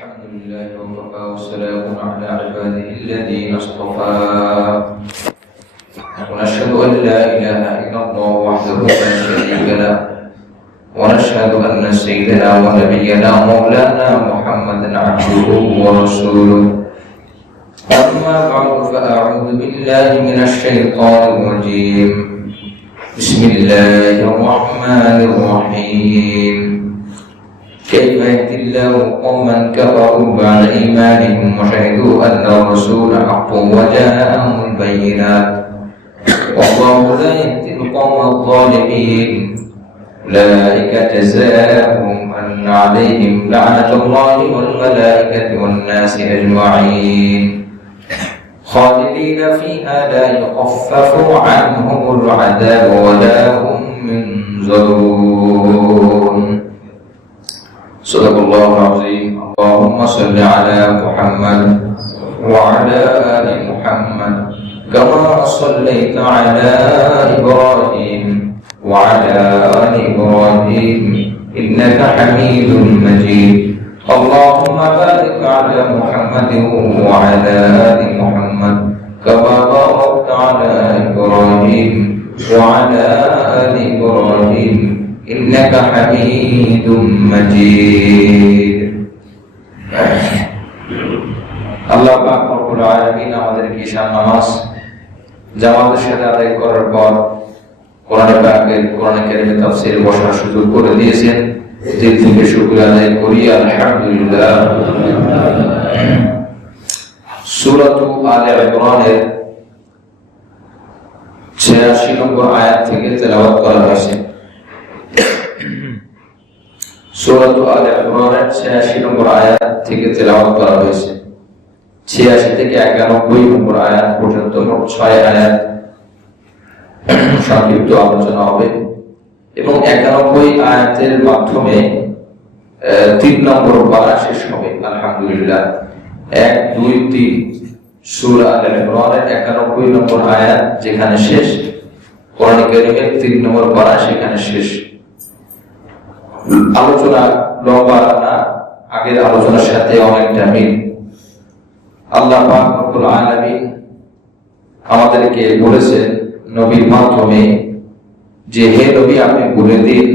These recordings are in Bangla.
الحمد لله وكفى والسلام على عباده الذين اصطفى ونشهد أن لا إله إلا الله وحده لا شريك له ونشهد أن سيدنا ونبينا مولانا محمدا عبده ورسوله أما بعد فأعوذ بالله من الشيطان الرجيم بسم الله الرحمن الرحيم كيف يهدي الله قوما كفروا بعد إيمانهم وشهدوا أن الرسول حق وجاءهم البينات والله لا يهدي القوم الظالمين أولئك جزاؤهم أن عليهم لعنة الله والملائكة والناس أجمعين خالدين فيها لا يخفف عنهم العذاب ولا هم ينظرون صدق الله العظيم اللهم صل على محمد وعلى آل محمد كما صليت على إبراهيم وعلى آل إبراهيم إنك حميد مجيد اللهم بارك على محمد وعلى آل محمد كما باركت على إبراهيم وعلى آل إبراهيم إنك حميد مجيد আল্লাহ পাক রব্বুল আলামিন আমাদেরকে ঈশান নামাজ জামাতের সাথে আদায় করার পর কোরআনে কারিমে তাফসীর বসার সুযোগ করে দিয়েছেন। দিল থেকে শুকরিয়া আদায় করি আলহামদুলিল্লাহ। সূরা আলে ইমরানের 86 নম্বর আয়াত থেকে তেলাওয়াত করা হয়েছে। সূরা আলে ইমরানের 86 নম্বর আয়াত থেকে তেলাওয়াত করা হয়েছে। 86 থেকে 91 নম্বর আয়াত পর্যন্ত মোট 6 আয়াত সংক্ষিপ্ত আলোচনা হবে এবং 91 আয়াতের মাধ্যমে 3 নম্বর পারা শেষ হবে আলহামদুলিল্লাহ। 1 2 3 সূরা আলে ইমরানের 91 নম্বর আয়াত যেখানে শেষ, কোরআন কারীমের 3 নম্বর পারা সেখানে শেষ। আলোচনা লম্বা না, আগের আলোচনার সাথে অনেকটা মিল। আল্লাহ পাক রব্বুল আলামিন আমাদেরকে বলেছেন নবীর মাধ্যমে যে হে নবী আপনি বলে দিন,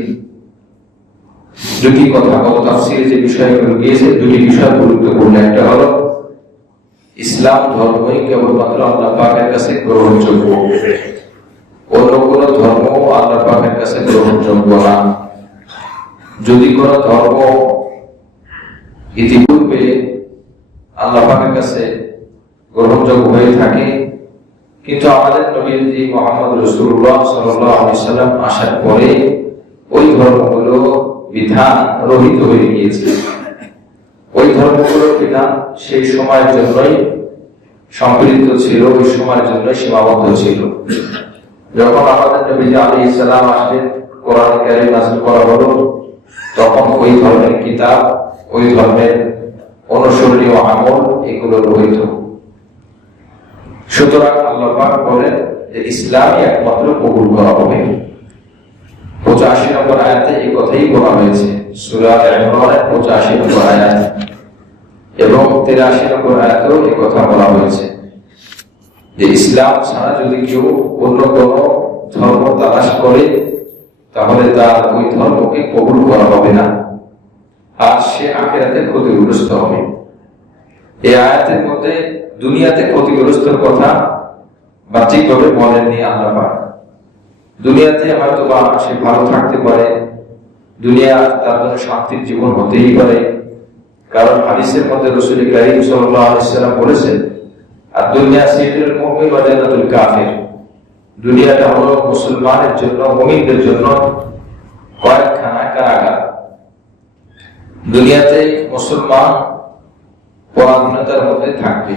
দুটি কথা তাফসীরে যে বিষয়গুলো গিয়েছে, দুটি বিষয় গুরুত্বপূর্ণ। একটা হলো ইসলাম ধর্মই কেবলমাত্র আল্লাহ পাকের কাছে গ্রহণযোগ্য, অন্য কোন ধর্ম আল্লাহ পাকের কাছে গ্রহণযোগ্য না। যদি কোন ধর্ম ইতিপূর্বে আল্লাহ পাকের কাছে গ্রহণযোগ্য হয়ে থাকে, কিন্তু আমাদের নবী মুহাম্মদ রাসূলুল্লাহ সাল্লাল্লাহু আলাইহি সাল্লাম আসার পরে ওই ধর্মগুলো বিধান রহিত হয়ে গিয়েছে। ওই ধর্মগুলোর বিধান সেই সময়ের জন্যই সংকলিত ছিল, ওই সময়ের জন্য সীমাবদ্ধ ছিল। যখন আমাদের নবী আলাইহিস সালাম আসলেন, কোরআন কারীম নাযিল করা হলো, তখন ওই ধর্মের কিতাব, ওই ধর্মের অনুসরণীয় আমল এগুলো রহিত। সুতরাং আল্লাহ পাক বলেন যে ইসলামই একমাত্র কবুল করা হবে। 85 নম্বর আয়াতে এই কথাই বলা হয়েছে, সূরা আলে ইমরানের 85 নম্বর আয়াত এবং 83 নম্বর আয়াতেও এই কথা বলা হয়েছে যে ইসলাম ছাড়া যদি কেউ অন্য কোন ধর্ম তালাশ করে তাহলে তার ওই ধর্মকে কবুল করা হবে না, আর সে আখিরাতে ক্ষতিগ্রস্ত হবে। এই আয়াতের মধ্যে দুনিয়াতে ক্ষতিগ্রস্তের কথা বাহ্যিকভাবে বলেননি আল্লাহ পাক। দুনিয়াতে হয়তো বা সে ভালো থাকতে পারে, দুনিয়া তার জন্য শান্তির জীবন হতেই পারে, কারণ হাদিসের মধ্যে রাসূল কারীম সাল্লাল্লাহু আলাইহি সাল্লাম বলেছেন আর দুনিয়া সিজনুল মুমিন ওয়া জান্নাতুল কাফির, দুনিয়াটা হলো মুসলমানের জন্য, মুমিনদের জন্য কয়েকখানা কারাগার। দুনিয়াতে মুসলমান পরাধীনতার মধ্যে থাকবে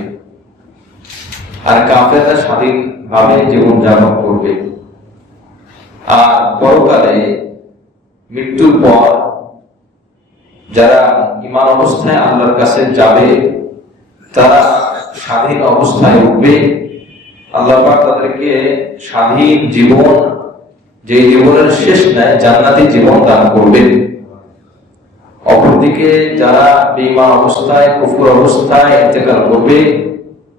আর কাফেররা স্বাধীনভাবে জীবন যাপন করবে। আর পরকালে মৃত্যুর পর যারা ঈমান অবস্থায় আল্লাহর কাছে যাবে তারা স্বাধীন অবস্থায় উঠবে। আল্লাহ পাক তাদেরকে স্বাধীন জীবন, যে জীবনের শেষ নাই, জান্নাতি জীবন দান করবেন। অপরদিকে যারা বেঈমান অবস্থায়, কুফর অবস্থায় ইন্তেকাল করবে,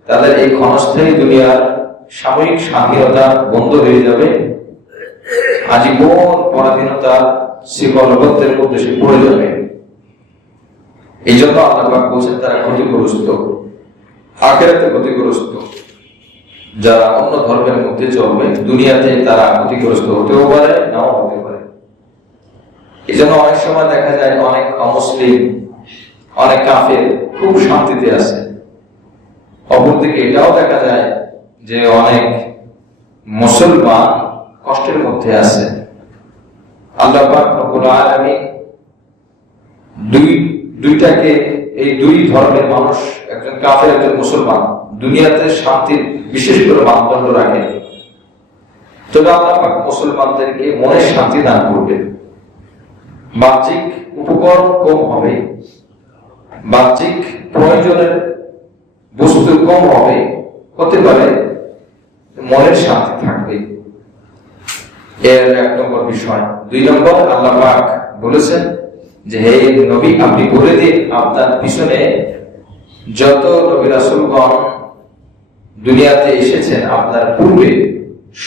তাদের এই ক্ষণস্থায়ী দুনিয়ার সাময়িক স্বাধীনতা বন্ধ হয়ে যাবে, আজীবন পরাধীনতা শিকলবদ্ধের মধ্যে সে পড়ে যাবে। এই জন্য আল্লাহ পাক বলছেন তারা ক্ষতিগ্রস্ত, আখিরাতে ক্ষতিগ্রস্ত। যারা অন্য ধর্মের মধ্যে চলবে, দুনিয়াতে তারা ক্ষতিগ্রস্ত হতেও পারে, নাও হতে পারে। এই জন্য অনেক সময় দেখা যায় অনেক অমুসলিম, অনেক কাফের খুব শান্তিতে আছে। অপরদিকে এটাও দেখা যায় যে অনেক মুসলমান কষ্টের মধ্যে আছে। আল্লাহ পাক রব্বুল আলামিন দুইটাকে, এই দুই ধর্মের মানুষ, একজন কাফের একজন মুসলমান, দুনিয়াতে শান্তির বিশেষ করে মানদণ্ড রাখেন। তবে আল্লাহ পাক মুসলমানদেরকে মনের শান্তি দান করবে। বাহ্যিক উপকরণ কম হবে, বাহ্যিক প্রয়োজনের বস্তু কম হবে, হতে পারে মনের শান্তি থাকবে। এর 1 নম্বর বিষয়। 2 নম্বর, আল্লাহ পাক বলেছেন যে হে নবী, আপনি বলে দিন আপনার পিছনে যত নবী রাসূলগণ দুনিয়াতে এসেছেন আপনার পূর্বে,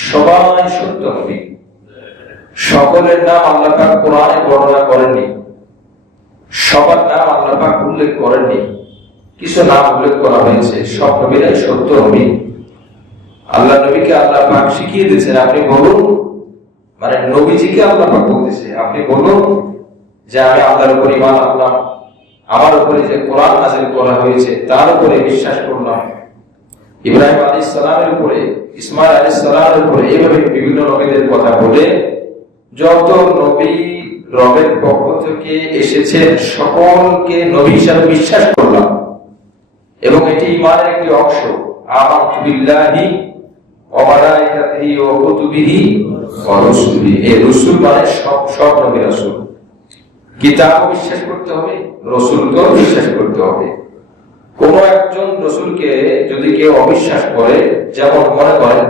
সবাই সত্য নবী। সকলের নাম আল্লাহ পাক কোরআনে বর্ণনা করেননি, সবার নাম আল্লাহ পাক উল্লেখ করেননি, কিছু নাম উল্লেখ করা হয়েছে। সব নবীরাই সত্য নবী। আল্লাহ নবীকে আল্লাহ পাক শিখিয়ে দিয়েছেন, আপনি বলুন, মানে নবীজিকে আল্লাহ পাক বলতেছে, আপনি বলুন যে আমি আল্লাহর উপর ঈমান আনলাম, আমার উপরে যে কোরআন নাযিল করা হয়েছে তার উপরে বিশ্বাস করলাম। ইব্রাহিম আলাইহিস সালামের উপরে, ইসমাঈল আলাইহিস সালামের উপরে, এইভাবে বিভিন্ন নবীদের কথা বলে যত নবী রবের পক্ষ থেকে এসেছেন সকলকে নবী হিসেবে বিশ্বাস করলাম, এবং এটি ঈমানের একটি অংশ। আমানতু বিল্লাহি ওয়া মালাইকাতিহি ওয়া কুতুবিহি ওয়া রুসুলিহি। এই রসুল মানে সব নবী রাসূল। কিতাব বিশ্বাস করতে হবে, রসুলকেও বিশ্বাস করতে হবে। কোন একজন রসুলকে যদি কেউ অবিশ্বাস করে, যেমন মনে করেন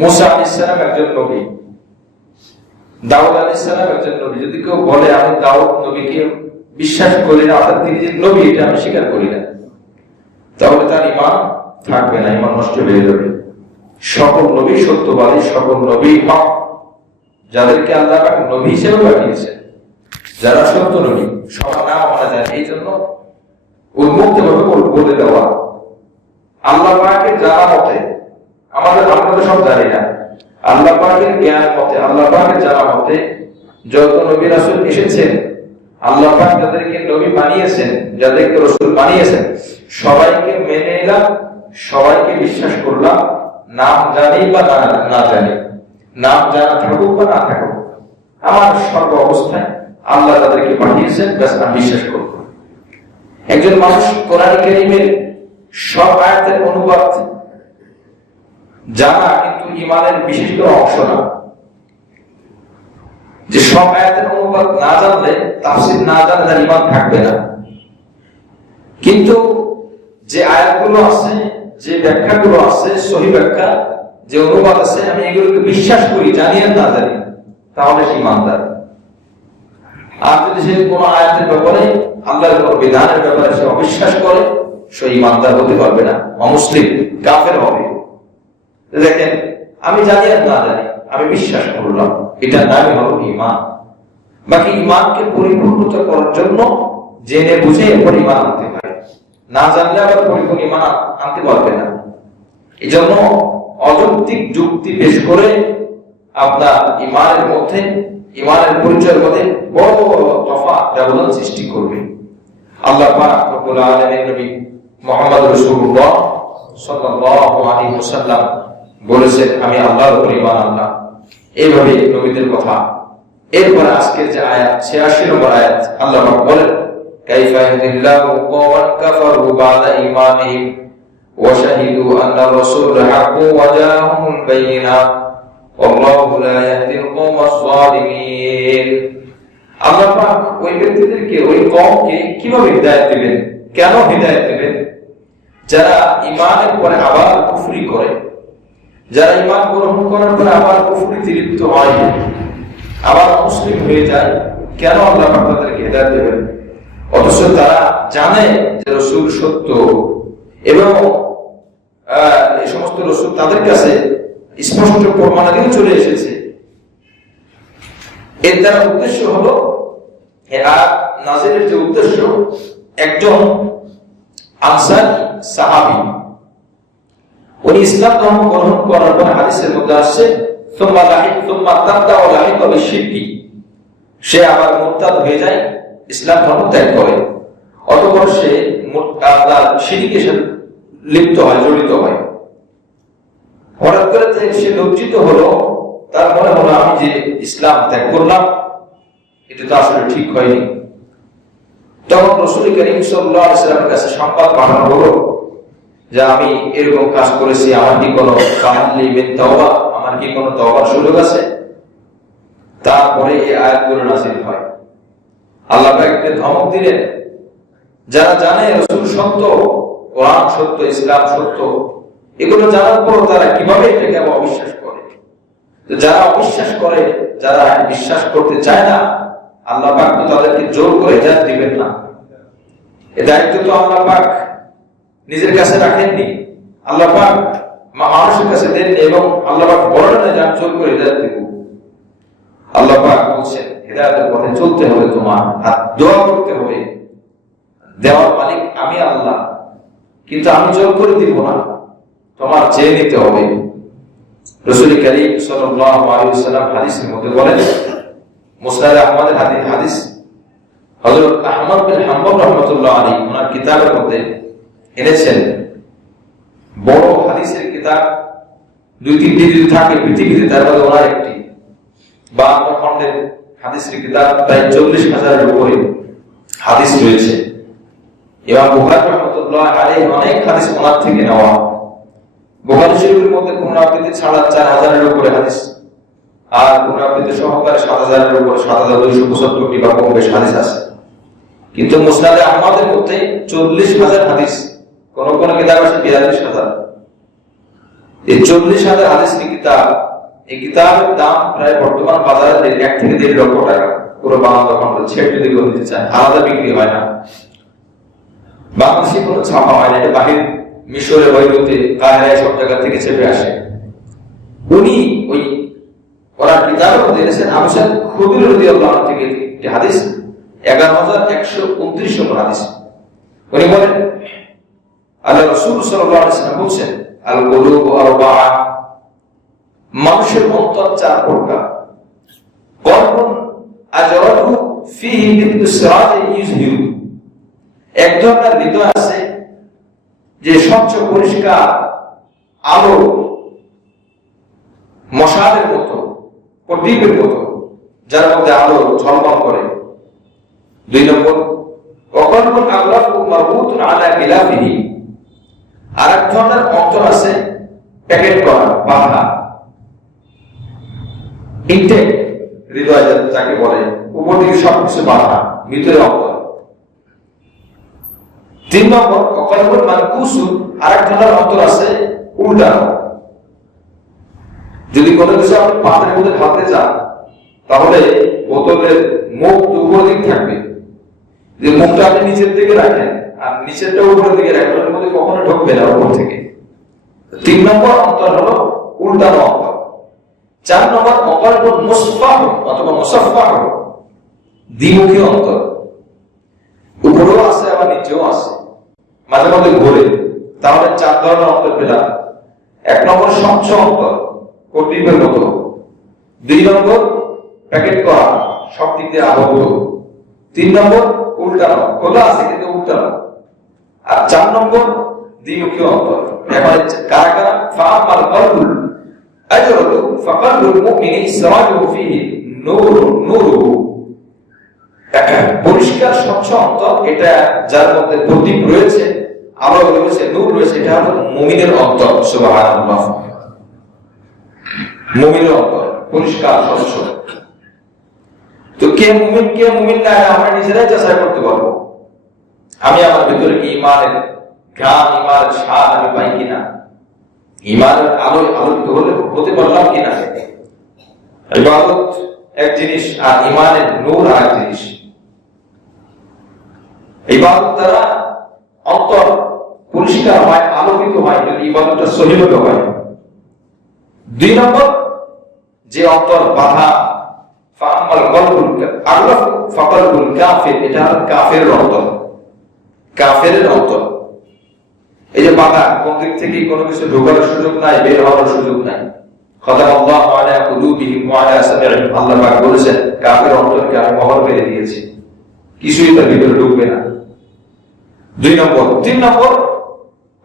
মুসা আলাইহিস সালাম একজন নবী, দাউদ আলাইহিস সালাম একজন নবী, যদি কেউ বলে আমি দাউদ নবীকে বিশ্বাস করি না, অর্থাৎ তিনি যে নবী এটা আমি স্বীকার করি না, তাহলে তার ঈমান থাকবে না, ঈমান নষ্ট হয়ে যাবে। সকল নবী সত্যবাদী, সকল নবী হক, যাদেরকে আল্লাহ পাক নবী হিসেবে পাঠিয়েছেন, যারা সত্য নবী, সবার নাম আমরা জানি। এই জন্য উন্মুক্ত ভাবে বলে দেওয়া। আল্লাহ পাকের জানা মতে, আমরা তো সব জানি না, আল্লাহ পাকের জ্ঞান মতে, আল্লাহ পাকের জানা মতে যত নবী রাসূল এসেছেন, আল্লাহ পাক যাদেরকে নবী বানিয়েছেন, যাদেরকে রাসূল বানিয়েছেন, সবাইকে মেনে নিলাম, সবাইকে বিশ্বাস করলাম, নাম জানি বা না জানি, নাম জানা থাকুক বা না থাকুক, আমার সর্ব অবস্থায় আল্লাহ তাদেরকে পাঠিয়েছেন, ব্যাস আমি বিশ্বাস করব। একজন মানুষ কোরআন কারীমের সব আয়াতের অনুবাদ জানা কিন্তু ঈমানের বিশেষ কোনো অংশ না। যে সব আয়াতের অনুবাদ না জানলে, তাফসীর না জানলে তার ঈমান থাকবে না। কিন্তু যে আয়াতগুলো আছে, যে ব্যাখ্যাগুলো আছে, সহি ব্যাখ্যা, যে অনুবাদ আছে, আমি এগুলোকে বিশ্বাস করি, জানি আর না জানি, তাহলে সে ঈমানদার। আর যদি সে কোনো আয়াতের ব্যাপারে, আল্লাহর কোনো বিধানের ব্যাপারে সে অবিশ্বাস করে, সে ঈমানদার হতে পারবে না, অমুসলিম, কাফের হবে। দেখেন, আমি জানি আর না জানি, আমি বিশ্বাস করলাম, এটা নামই হলো ঈমান। বাকি ঈমানকে পরিপূর্ণতা করার জন্য জেনে বুঝে এরপর ঈমান আনতে হয়, না জানলে আবার পরিপূর্ণ ঈমান আনতে পারবে না। এই জন্য অযৌক্তিক যুক্তি পেশ করে আপনার ঈমানের মধ্যে, ঈমানের পরিচয়ের মধ্যে বড় বড় তফাৎ, ব্যবধান সৃষ্টি করবে। আল্লাহ পাক রব্বুল আলামিন নবী মুহাম্মদ রাসূলুল্লাহ সাল্লাল্লাহু আলাইহি ওয়াসাল্লাম বলেছেন, আমি আল্লাহর উপর ঈমান আনলাম। এইভাবে নবীদের কথা। এরপর আজকের যে আয়াত, 86 নম্বর আয়াত, আল্লাহ পাক বলেন, কাইফা ইয়াহদিল্লাহু কওমান কাফারু বা'দা ঈমানিহিম ওয়া শাহিদু আন্না রাসূল হাক্কুন ওয়া জাআহুমুল বায়িনাত ওয়াল্লাহু লা ইয়াহদিল কওমাস যালিমিন। আল্লাহ পাক ওই ব্যক্তিদেরকে, ওই কওমকে কিভাবে হিদায়াত দিবেন, কেন হিদায়াত দিবেন? যারা ঈমানের পরে আবার কুফরি করে, যারা ঈমান গ্রহণ করার পরে আবার কুফরিতে লিপ্ত হয়, আবার মুসলিম হয়ে যায়, কেন আল্লাহ পাক তাদেরকে হেদায়েত দেবেন? অথচ তারা জানে যে রাসূল সত্য এবং এই সমস্ত রাসূল তাদের কাছে স্পষ্ট প্রমাণাদিও চলে এসেছে। এর দ্বারা উদ্দেশ্য হলো, নাজিলের যে উদ্দেশ্য, একজন আনসারী সাহাবী উনি ইসলাম ধর্ম গ্রহণ করার পর হাদিসের মধ্যে আসছে সে আবার মুরতাদ হয়ে যায়, ইসলাম ধর্ম ত্যাগ করে, অতঃপর সে শিরকে লিপ্ত হয়, জড়িত হয়। হঠাৎ করে সে লজ্জিত হলো, তার মনে হলো আমি যে ইসলাম ত্যাগ করলাম এটা তো আসলে ঠিক হয়নি। তখন রাসূল করিম সাল্লাল্লাহু আলাইহি ওয়াসাল্লামের কাছে সংবাদ পাঠানো হলো যে আমি এরকম কাজ করেছি, আমার কি কোনো তাওবা, আমার কি কোনো তওবার সুযোগ আছে? তারপরে এই আয়াতগুলো নাযিল হয়। আল্লাহ পাক ধমক দিলেন, যারা জানে রাসূল সত্য, কোরআন সত্য, ইসলাম সত্য, এগুলো জানার পর তারা কিভাবে এটাকে অবিশ্বাস করে? তো যারা অবিশ্বাস করে, যারা বিশ্বাস করতে চায় না, আল্লাহ পাক তো তাদেরকে জোর করে হেদায়েত দিবেন না। এই দায়িত্ব তো আল্লাহ পাক নিজের কাছে রাখেননি, আল্লাহ পাক মানুষের কাছে দেননি, এবং আল্লাহ পাক বলেন না যে আমি জোর করে হেদায়েত দেব। আল্লাহ পাক বলছেন হেদায়েতের পথে চলতে হবে তোমার, আর দোয়া করতে হবে, দেওয়ার মালিক আমি আল্লাহ, কিন্তু আমি জোর করে দিব না, তোমার চেয়ে নিতে হবে। রাসূল করিম সাল্লাল্লাহু আলাইহি ওয়াসাল্লাম হাদিসের মধ্যে বলেন, মুসনাদ আহমদের হাদিস, হযরত আহমদ বিন হাম্বল রাহমাতুল্লাহ আলাইহি ওনার কিতাবের মধ্যে এনেছেন। বড় হাদিসের কিতাব 2-3টি যদি থাকে পৃথিবীতে, তার মধ্যে ওনার একটি 52 খণ্ডের হাদিসের কিতাব, প্রায় 40,000-এর উপরে হাদিস রয়েছে। ইমাম বুখারী রাহমাতুল্লাহ আলাইহি অনেক হাদিস ওনার থেকে নেওয়া। বুখারী শরীফের মধ্যে পুনরাবৃত্তি ছাড়া 4,000-এর উপরে হাদিস, আর পুনরাবৃত্তি সহকারে 7,000-এর উপরে 7,275টি বা কম বেশি হাদিস আছে। কিন্তু মুসনাদে আহমদের মধ্যে 40,000 হাদিস, কোন কোন কিতাব আছে 42,000। এই 40,000 হাদিসের কিতাব, এই কিতাবের দাম প্রায় বর্তমান বাজারে 1 থেকে 1.5 লক্ষ টাকা। পুরো 52 খন্ড ছেড়ে যদি কেউ নিতে চায়, আলাদা বিক্রি হয় না, বাংলাদেশে কোনো ছাপা হয় না, এটা বাহির মিশরে, বৈরুতে, কায়রায় সব জায়গা থেকে চেপে আসে। উনি ওই ওনার কিতাবের মধ্যে এনেছেন আবু সাঈদ খুদরি রাদিয়াল্লাহু আনহু থেকে একটি হাদিস, 11,129 নম্বর হাদিস। উনি বলেন, আল্লাহ রাসূল সাল্লাল্লাহু আলাইহি ওয়াসাল্লাম বলেছেন, আল কুলুবু আরবা'a, মানুষের অন্তর 4 প্রকার। কলবুন আজরাহু ফীহি মিথলু সিরাজিন ইউজহিরু, এক ধরনের হৃদয় আছে যে স্বচ্ছ পরিষ্কার আলো, মশালের মতো, প্রদীপের মতো, যার মধ্যে আলো ঝলমল করে। 2 নম্বর, ওয়াকলবুন আগলাফু মারবুতুন আলা গিলাফিহি, আরেক ধরনের অন্তর আছে প্যাকেট করা, বাঁধা, ইনটেক হৃদয় যাকে বলে, উপর দিকে সবকিছু বাঁধা, ভিতরে অন্তর। 3 নম্বর, ওয়াকলবুন মানকুসুন, আরেক ধরনের অন্তর আছে উল্টানো। যদি কোনো কিছু আপনি পাত্রের মধ্যে ঢালতে চান, তাহলে বোতলের মুখ উপর দিক থাকবে, যে মুখটা আপনি নিচের দিকে রাখেন আর নিচেরটা উপরের দিকে রাখেন, ওর মধ্যে কখনো ঢুকবে না উপর থেকে। 3 নম্বর অন্তর হলো উল্টানো অন্তর। 4 নম্বর, ওয়াকলবুন মুসফাহ অথবা মুসাফফাহ, দ্বিমুখী অন্তর, উপরেও আছে আবার নিচেও আছে, মাঝে মাঝে ঘোরে। তাহলে 4 ধরনের অন্তর পেলাম। 1 নম্বর স্বচ্ছ অন্তর, প্রদীপের মতো। 2 নম্বর প্যাকেট করা, সব দিক দিয়ে আবদ্ধ। 3 নম্বর উল্টানো, খোলা আছে কিন্তু উল্টানো। আর 4 নম্বর দ্বিমুখী অন্তর। এবারে কারা কারা? ফাআমাল কলবুল আজরাতু ফাকালবুল মুমিনি সিরাজুহু ফীহি নূরুহু, পরিষ্কার স্বচ্ছ অন্তর, এটা যার মধ্যে প্রদীপ রয়েছে, আলো রয়েছে, নূর রয়েছে, এটা হলো মুমিনের অন্তর। সুবহানাল্লাহ, মুমিনের অন্তর পরিষ্কার স্বচ্ছ। তো কে মুমিন কে মুমিন না, আমরা নিজেরাই যাচাই করতে পারবো। আমি আমার ভিতরে কি ঈমানের ঘ্রাণ, ঈমানের স্বাদ আমি পাই কিনা, ঈমানের আলোয় আলোকিত হতে পারলাম কিনা। ইবাদত এক জিনিস আর ইমানের নূর আর এক জিনিস। ইবাদত দ্বারা অন্তর পরিষ্কার হয়, আলোকিত হয় যদি ইবাদতটা সহিভাবে হয়। 2 নম্বর, যে অন্তর বাধা, ফাআমাল কলবুল আগলাফ ফাকালবুল কাফির, এটা কাফেরের অন্তর, কাফেরের অন্তর। এই যে বাধা, কোন দিক থেকে কোনো কিছু ঢোকার সুযোগ নাই, বের হওয়ার সুযোগ নাই। খাতামাল্লাহু আলা কুলুবিহিম ওয়া আলা সামঈহিম, আল্লাহ পাক বলেছেন কাফের অন্তরকে আমি মোহর মেরে দিয়েছি, কিছুই তার ভিতরে ঢুকবে না। 2 নম্বর। 3 নম্বর,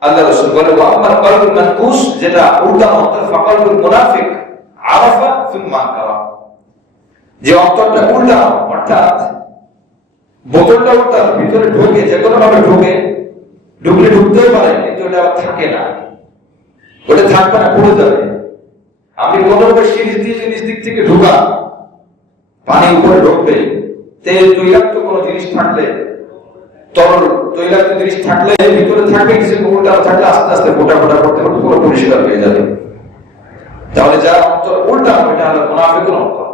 আল্লাহ রাসূল বলে ওয়া আম্মাল কলবুল মানকুস, যেটা উল্টা অন্তর, ফাকালবুল মুনাফিক আরাফা সুম্মা আনকারা, যে অন্তরটা উল্টা, অর্থাৎ বোতলটা উল্টা, ভিতরে ঢোকে, যে কোনো ভাবে ঢোকে, ঢুকলে ঢুকতেই পারে কিন্তু ওটা থাকে না, ওটা থাকবে না, পড়ে যাবে। আপনি কোনোভাবে সিরিজ দিয়ে জিনিস দিক থেকে ঢোকা, পানি উপরে ঢুকবে, তেল তৈলাক্ত কোনো জিনিস থাকলে, তরল তৈলাক্ত জিনিস থাকলে ভিতরে থাকবে, কিছু উল্টা থাকলে আস্তে আস্তে ফোটা ফোটা করতে করতে পুরো পরিষ্কার হয়ে যাবে। তাহলে যার অন্তর উল্টা, ওইটা হলো মুনাফিকের অন্তর।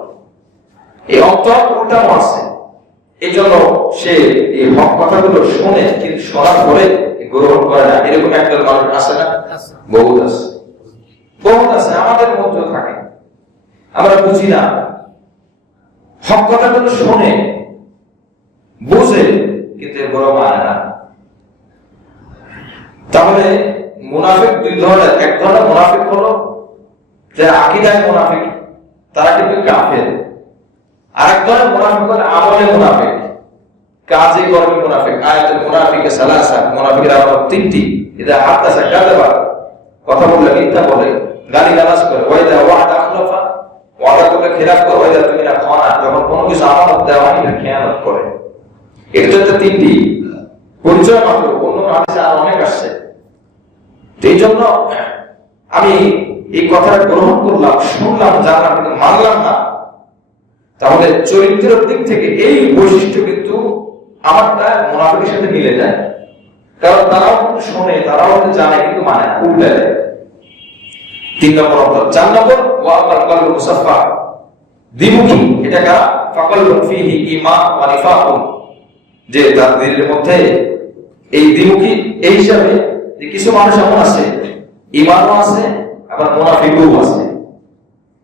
এই অন্তর উল্টানো আছে, এই জন্য সে এই হক কথাগুলো শোনে কিন্তু শোনার পরে গ্রহণ করে না। এরকম একদল মানুষ আছে না? বহুত আছে, বহুত আছে, আমাদের মধ্যেও থাকে। আমরা বুঝি না, হক কথাগুলো শোনে, বুঝে, কিন্তু বড় মানে না। তাহলে মুনাফিক 2 ধরনের। এক ধরনের মুনাফিক হলো যারা আকীদায় মুনাফিক, তারা কিন্তু কাফের। আরেক ধরনের মুনাফিক হলো আমলে মুনাফিক, কাজে কর্মে মুনাফিক। আয়াতুল মুনাফিকে সালাসা, মুনাফিকের আলামত 3টি। ইদা হাদাসা কাযাবা, কথা বললে মিথ্যা বলে, গালিগালাজ করে, ওয়া ইদা ওয়া'দা আখলাফা, ওয়াদা করলে খেলাফ করে, ওয়া ইদা তুমিনা খানা, যখন কোনো কিছু আমানত দেওয়া হয় এটা খেয়ানত করে। এটা হচ্ছে 3টি পরিচয় মাত্র, অন্য হাদিসে আর অনেক আসছে। এই জন্য আমি এই কথাটা গ্রহণ করলাম, শুনলাম, জানলাম, কিন্তু মানলাম না। তাহলে চরিত্রের দিক থেকে এই বৈশিষ্ট্য কিন্তু আমারটা মুনাফিকের সাথে মিলে যায়, কারণ তারাও কিন্তু শোনে, তারাও জানে, কিন্তু মানে না, উল্টে দেয়। 3 নম্বর অন্তর। 4 নম্বর, ওয়া আল কলবু মুসাফফা, দ্বিমুখী। এটা কারা? ফাকালবুন ফীহি ঈমান ওয়া নিফাকুন, যে তার দিলের মধ্যে এই দ্বিমুখী। এই হিসাবে যে কিছু মানুষ এমন আছে, ঈমানও আছে আবার মুনাফিকও আছে,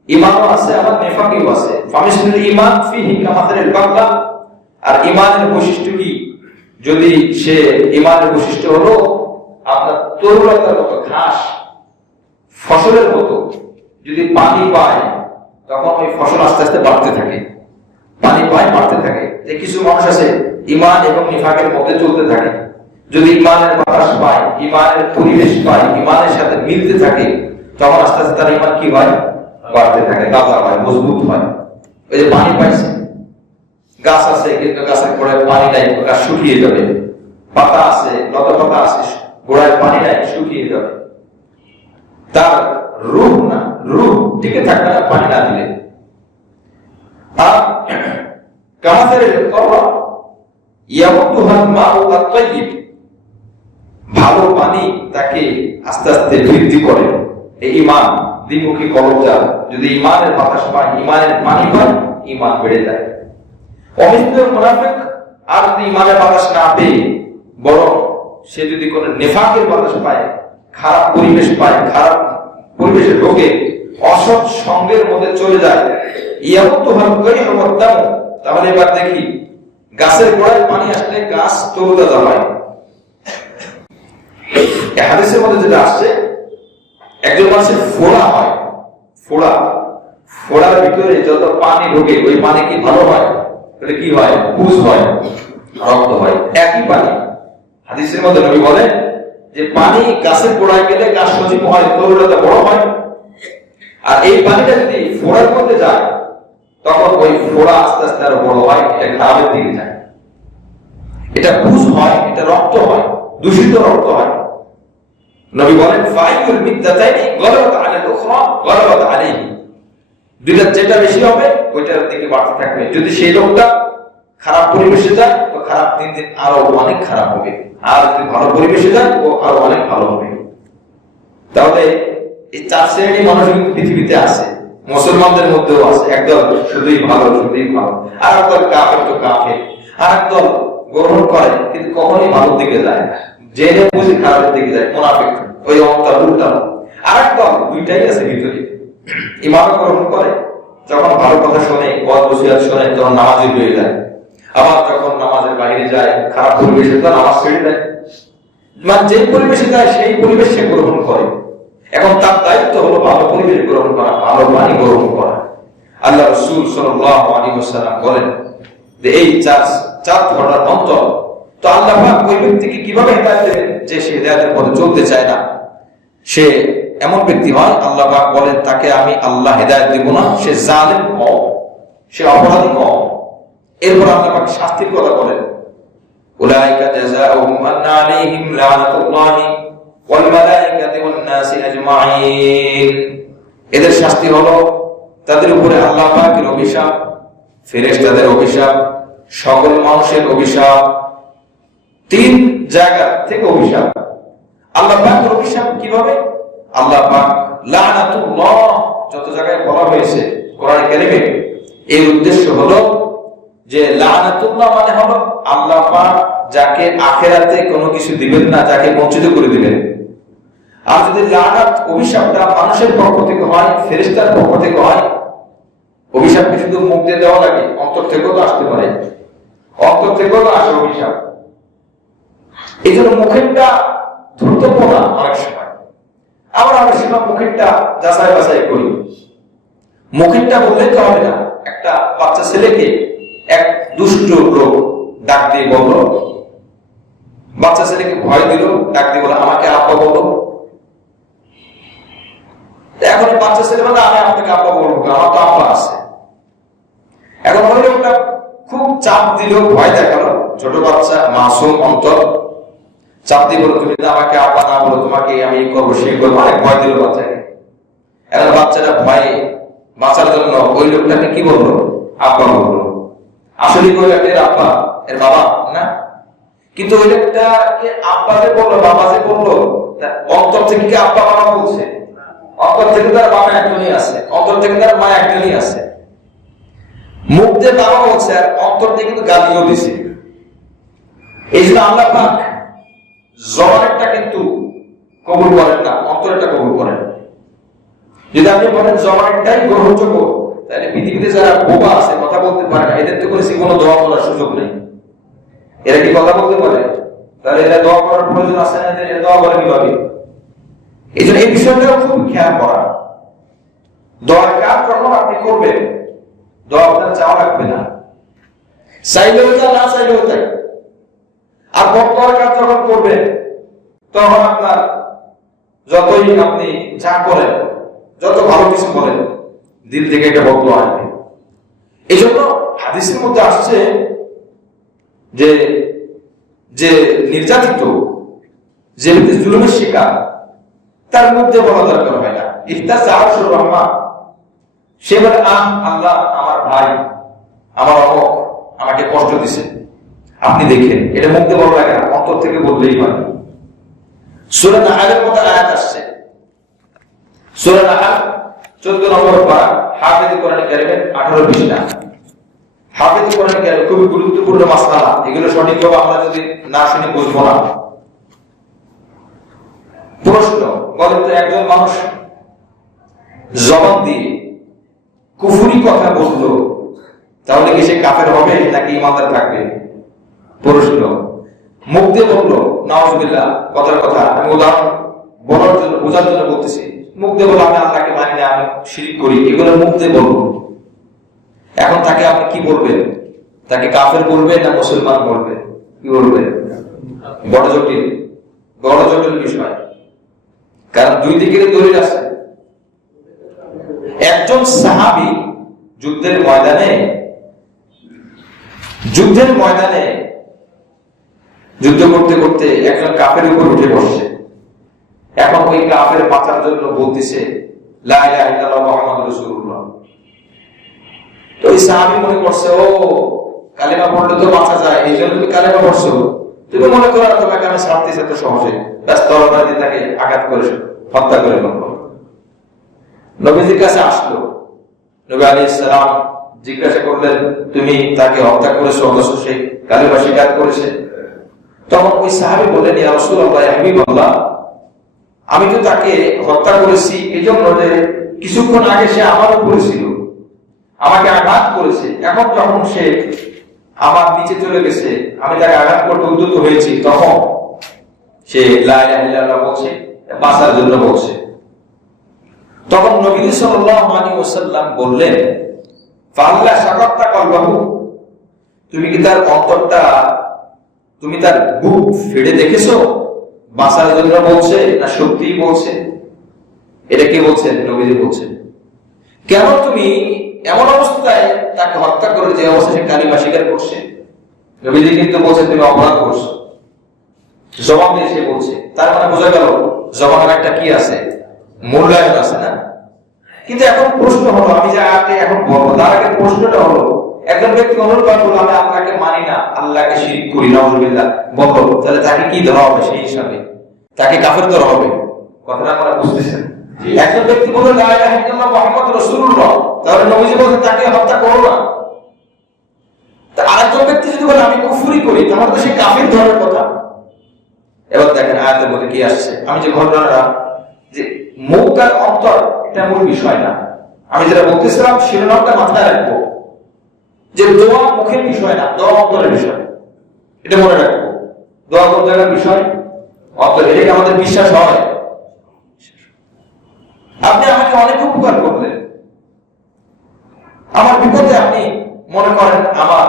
ঈমানও আছে আবার নিফাকও আছে। ফামিসলুল ঈমান ফীহি কামাসালিল বাকলা, আর ঈমানের বৈশিষ্ট্য কি? যদি সে ঈমানের বৈশিষ্ট্য হলো আপনার তরুলতার মতো, ঘাস ফসলের মতো, যদি পানি পায় তখন ওই ফসল আস্তে আস্তে বাড়তে থাকে, পানি পায় বাড়তে থাকে। যে কিছু মানুষ আছে ঈমান এবং নিফাকের মধ্যে চলতে থাকে, যদি ঈমানের বাতাস পায়, ঈমানের পরিবেশ পায়, ঈমানের সাথে মিলতে থাকে, তখন আস্তে আস্তে তার ঈমান কি হয়? বাড়তে থাকে, গাঢ় হয়, মজবুত হয়। ওই যে পানি পাইছে, গাছ আছে কিন্তু গাছের গোড়ায় পানি নাই, গাছ শুকিয়ে যাবে। পাতা আছে, লতা পাতা আছে, গোড়ায় পানি নাই, শুকিয়ে যাবে। তার রূহ না, রূহ টিকে থাকবে না পানি না দিলে। আর কামাসালিল কলব ইয়াবুতুহাল মাউ আত-তাইয়্যিব, ভালো পানি তাকে আস্তে আস্তে বৃদ্ধি করে। এই ঈমান দ্বিমুখী কলবটা যদি ঈমানের বাতাস পায়, ঈমানের পানি পায়, ঈমান বেড়ে যায়। অমিসলুল মুনাফিক, আর যদি ঈমানের বাতাস না পেয়ে বরং সে যদি কোনো নিফাকের বাতাস পায়, খারাপ পরিবেশ পায়, খারাপ পরিবেশে ঢোকে, অসৎ সঙ্গের মধ্যে চলে যায়, ইয়াবুতুহাল কারিহু ওয়াদ-দাম, তাহলে এবার দেখি গাছের গোড়ায় পানি আসলে গাছ তরুতাজা হয়। এই হাদিসের মধ্যে যেটা আসছে, একজন মানুষের ফোড়া হয়, ফোড়া, ফোড়ার ভিতরে যত পানি ঢোকে ওই পানি কি ভালো হয়? এটা কি হয়? পুজ হয়, রক্ত হয়। একই পানি হাদিসের মধ্যে নবী বলেন যে পানি গাছের গোড়ায় গেলে গাছ সজীব হয়, তরুলতা বড় হয়। আর এই পানিটা যদি ফোড়ার মধ্যে যায় তখন ওই ফোড়া আস্তে আস্তে আরো বড় হয়, এটা খারাপের দিকে যায়, এটা পুজ হয়, এটা রক্ত হয়, দূষিত রক্ত হয়। নবী বলেন ফাইউল মিদ্দাতাইনি গলাবাত আলাল উখরা গলাবাত আলাইহি, দুইটা যেটা বেশি হবে ওইটার দিকে বাড়তে থাকবে। যদি সেই লোকটা খারাপ পরিবেশে যায় তো খারাপ দিন দিন আরো অনেক খারাপ হবে, আর যদি ভালো পরিবেশে যায় ও আরো অনেক ভালো হবে। তাহলে এই 4 শ্রেণীর মানুষ কিন্তু পৃথিবীতে আছে। মুসলমানদের মধ্যেও আছে একদল শুধুই ভালো, শুধুই ভালো, আর একদল কাফের তো কাফের, আর একদল গ্রহণ করে কিন্তু কখনোই ভালোর দিকে যায় না, জেনে বুঝে খারাপের দিকে যায়, মুনাফিক, ওই অন্তর উল্টানো। আর একদল দুইটাই আছে ভিতরে, ইমান গ্রহণ করে, যখন ভালো কথা শোনে, ওয়াজ নসিহত শোনে, তখন নামাজি হয়ে যায়, আবার যখন নামাজের বাইরে যায়, খারাপ পরিবেশে তো নামাজ ছেড়ে দেয়। মানে যে পরিবেশে যায় সেই পরিবেশ সে গ্রহণ করে। এখন তার দায়িত্ব হলো ভালো পরিবেশ গ্রহণ করা, ভালো বাণী গ্রহণ করা। আল্লাহ রাসূল সাল্লাল্লাহু আলাইহি ওয়াসাল্লাম বলেন যে এই চার ধরনের অন্তর, তো আল্লাহ পাক ওই ব্যক্তিকে কিভাবে হেদায়েত দেবেন যে সে হেদায়েতের পথে চলতে চায় না, সে এমন ব্যক্তি হয়, আল্লাহ পাক বলেন তাকে আমি আল্লাহ হেদায়েত দেব না, সে জালেম কওম, সে অপরাধী কওম। এরপর আল্লাহ পাক শাস্তির কথা বলেন, উলাইকা জাযাউহুম আন্না আলাইহিম লানাতুল্লাহি ওয়াল মালাইকাতি ওয়ান নাসি আজমাইন। এদের শাস্তি হলো তাদের উপরে আল্লাহ পাকের অভিশাপ, ফেরেশতাদের অভিশাপ, সকল মানুষের অভিশাপ, তিন জায়গা থেকে অভিশাপ। আল্লাহ পাকের অভিশাপ কিভাবে? আল্লাহ পাক লানাতুল্লাহ যত জায়গায় বলা হয়েছে কোরআন কারীমে, এর উদ্দেশ্য হলো যে লানাতুল্লাহ মানে হলো আল্লাহ পাক যাকে আখিরাতে কোনো কিছু দিবেন না, যাকে বঞ্চিত করে দিবেন। আর যদি লানাত অভিশাপটা মানুষের পক্ষ থেকে হয়, ফেরেশতার পক্ষ থেকে হয়, অভিশাপকে শুধু মুখ দিয়ে দেওয়া লাগে, অন্তর থেকেও তো আসতে পারে, অন্তর থেকেও তো আসে অভিশাপ। এই জন্য মুখেরটা ধরতে না অনেক সময়, আবার অনেক সময় মুখেরটা যাচাই বাছাই করি। মুখেরটা বললে তো হবে না। একটা বাচ্চা ছেলেকে এক দুষ্ট লোক ডাক দিয়ে বলল, বাচ্চা ছেলেকে ভয় দিল, ডাক দিয়ে বলল আমাকে আব্বা বলো। এখন বাচ্চা ছেলে বলে আমি আপনাকে আব্বা বলবো, আমার তো আব্বা আছে। এখন ওই লোকটা খুব চাপ দিল, ভয় দেখালো, ছোট বাচ্চা, মাসুম অন্তর, চাপ দিয়ে বলো তুমি আমাকে আব্বা না বলো, তোমাকে আমি করবো সেই করবো, অনেক ভয় দিল বাচ্চাকে। এখন বাচ্চাটা ভয়ে বাঁচার জন্য ওই লোকটাকে কি বললো? আব্বা বললো। আসলে ওই লোকটা এর আব্বা, এর বাবা না, কিন্তু ওই লোকটাকে আব্বা যে বললো, বাবা যে বললো, অন্তর থেকে কি আব্বা বাবা বলছে? অন্তর থেকে তার বাবা একজনই আছে, অন্তর থেকে তার মা একজনই আছে। মুখ দিয়ে বাবা বলছে আর অন্তর দিয়ে কিন্তু গালিও দিছে। এই জন্য আল্লাহ পাক জবানেরটা কিন্তু কবুল করেন না, অন্তরেরটা কবুল করেন। যদি আপনি বলেন জবানেরটাই গ্রহণযোগ্য, তাহলে পৃথিবীতে যারা বোবা আছে, কথা বলতে পারে না, এদের তো কোনো দোয়া করার সুযোগ নেই। এরা কি কথা বলতে পারে? তাহলে এরা দোয়া করার প্রয়োজন আছে না? এরা দোয়া করে কিভাবে? এই জন্য এই বিষয়টাও খুব খেয়াল করা। দোয়ার কাজ যখন আপনি করবেন, দোয়া আপনার চাওয়া লাগবে না, চাইলেও তা, না চাইলেও তাই। আর বদদোয়ার কাজ যখন করবেন, তখন আপনার যতই আপনি যা করেন, যত ভালো কিছু বলেন, দিল থেকে একটা বদদোয়া আসবে। এই জন্য হাদিসের মধ্যে আসছে যে যে নির্যাতিত, যে ব্যক্তি জুলুমের শিকার, তার মধ্যে বলা দরকার হয় না ইহতাসাউর রহমান, সে বলে আল্লাহ আমার ভাই, আমার অমক আমাকে কষ্ট দিছে, আপনি দেখেন। এটা মুখ দিয়ে বলা লাগে না, অন্তর থেকে বললেই হয়। সূরা নাহলের মধ্যে আয়াত আসছে, সূরা নাহল 14 নম্বর পারা, হাফেজ কোরআন কারীমের 18 পৃষ্ঠা। হাফেজ কোরআন কারীম খুবই গুরুত্বপূর্ণ মাসআলা, এগুলো সঠিকভাবে আমরা যদি না শুনে বুঝবো না। প্রশ্ন, বলেন তো একজন মানুষ জবান দিয়ে কুফরি কথা বললো, তাহলে কি সে কাফের হবে নাকি ঈমানদার থাকবে? প্রশ্ন। মুখ দিয়ে বললো নাউজুবিল্লাহ, কথার কথা, আমি উদাহরণ বলার জন্য, বোঝার জন্য বলতেছি। মুখ দিয়ে বললো আমি আল্লাহকে মানি না, আমি শিরক করি, এগুলো মুখ দিয়ে বলবো। এখন তাকে আপনি কি বলবেন? তাকে কাফের বলবেন না মুসলমান বলবেন? কি বলবেন? বড় জটিল বিষয়, কারণ দুই দিকের দলিল আছে। একজন সাহাবী যুদ্ধের ময়দানে যুদ্ধ করতে করতে একজন কাফের উপর উঠে বসছে। এখন ওই কাফের বাঁচার জন্য বলতেছে লা ইলাহা ইল্লাল্লাহ মুহাম্মাদুর রাসূলুল্লাহ। তো ওই সাহাবী মনে করছে ও কালেমা পড়লে তো বাঁচা যায়, এই জন্য তুমি কালেমা পড়ছো, তুমি মনে করো তোমাকে আমি ছাড়তেছি এত সহজে, ব্যাস তরবারি দিয়ে তাকে আঘাত করে হত্যা করে ফেললো। নবীজির কাছে আসলো, নবী আলাইহিস সালাম জিজ্ঞাসা করলেন, তুমি তাকে হত্যা করেছো, অথচ সে কালিমা স্বীকার করেছে। তখন ওই সাহাবী বললেন, ইয়া রাসূলুল্লাহ, ইয়া হাবিবাল্লাহ, আমি তো তাকে হত্যা করেছি এই জন্য যে কিছুক্ষণ আগে সে আমার উপরে ছিল, আমাকে আঘাত করেছে। এখন যখন সে আমার নিচে চলে গেছে, আমি তাকে আঘাত করতে উদ্যত হয়েছি, তখন সে লা ইলাহা ইল্লাল্লাহ বলছে, বাঁচার জন্য বলছে। তখন নবী সাল্লাল্লাহু আলাইহি ওয়াসাল্লাম বললেন, ফাল্লা শাকাত্তা কলবাহু, তুমি কি তার অন্তরটা, তুমি তার বুক ফেড়ে দেখেছো? বাঁচার জন্য বলছে না সত্যিই বলছে? এটা কে বলছেন? নবীজি বলছেন। কেন তুমি এমন অবস্থায় তাকে হত্যা করে, যে অবস্থা সে কালিমা স্বীকার করছে? নবীজি কিন্তু বলছে তুমি অপরাধ করছো। জবাব দিয়ে সে বলছে, তার মানে বোঝা গেল জবাবের একটা কি আছে, মূল্যায়ন আছে না? কিন্তু এখন প্রশ্ন হলো, আমি যে আগে এখন বলবো তার আগে প্রশ্নটা হলো, একজন ব্যক্তি অনুরোধ করলো, আমি আল্লাহকে মানি না, আল্লাহকে শিরক করি, নাউযুবিল্লাহ, বলো, তাহলে তাকে কি ধরা হবে? সেই হিসাবে তাকে কাফের ধরা হবে। কথাটা আপনারা বুঝতেছেন? একজন ব্যক্তি বলে লা ইলাহা ইল্লাল্লাহ মুহাম্মাদুর রাসূলুল্লাহ, তাহলে নবীজি বলেন তাকে হত্যা করো না। আরেকজন ব্যক্তি যদি বলে আমি কুফরি করি, তাহলে তো সে কাফের ধরার কথা। এবার দেখেন আয়াতের মধ্যে কি আসছে। আমি যে ঘটনাটা, যে মুখ আর অন্তর এটা মূল বিষয় না, আমি যেটা বলতেছিলাম শিরোনামটা মাথায় রাখবো, যে দোয়া মুখের বিষয় না, দোয়া অন্তরের বিষয়। এটা মনে রাখবো, দোয়া কোন জায়গার বিষয়? অন্তর। এটাকে আমাদের বিশ্বাস হয়। আপনি আমাকে অনেক উপকার করলেন, আমার বিপদে আপনি মনে করেন আমার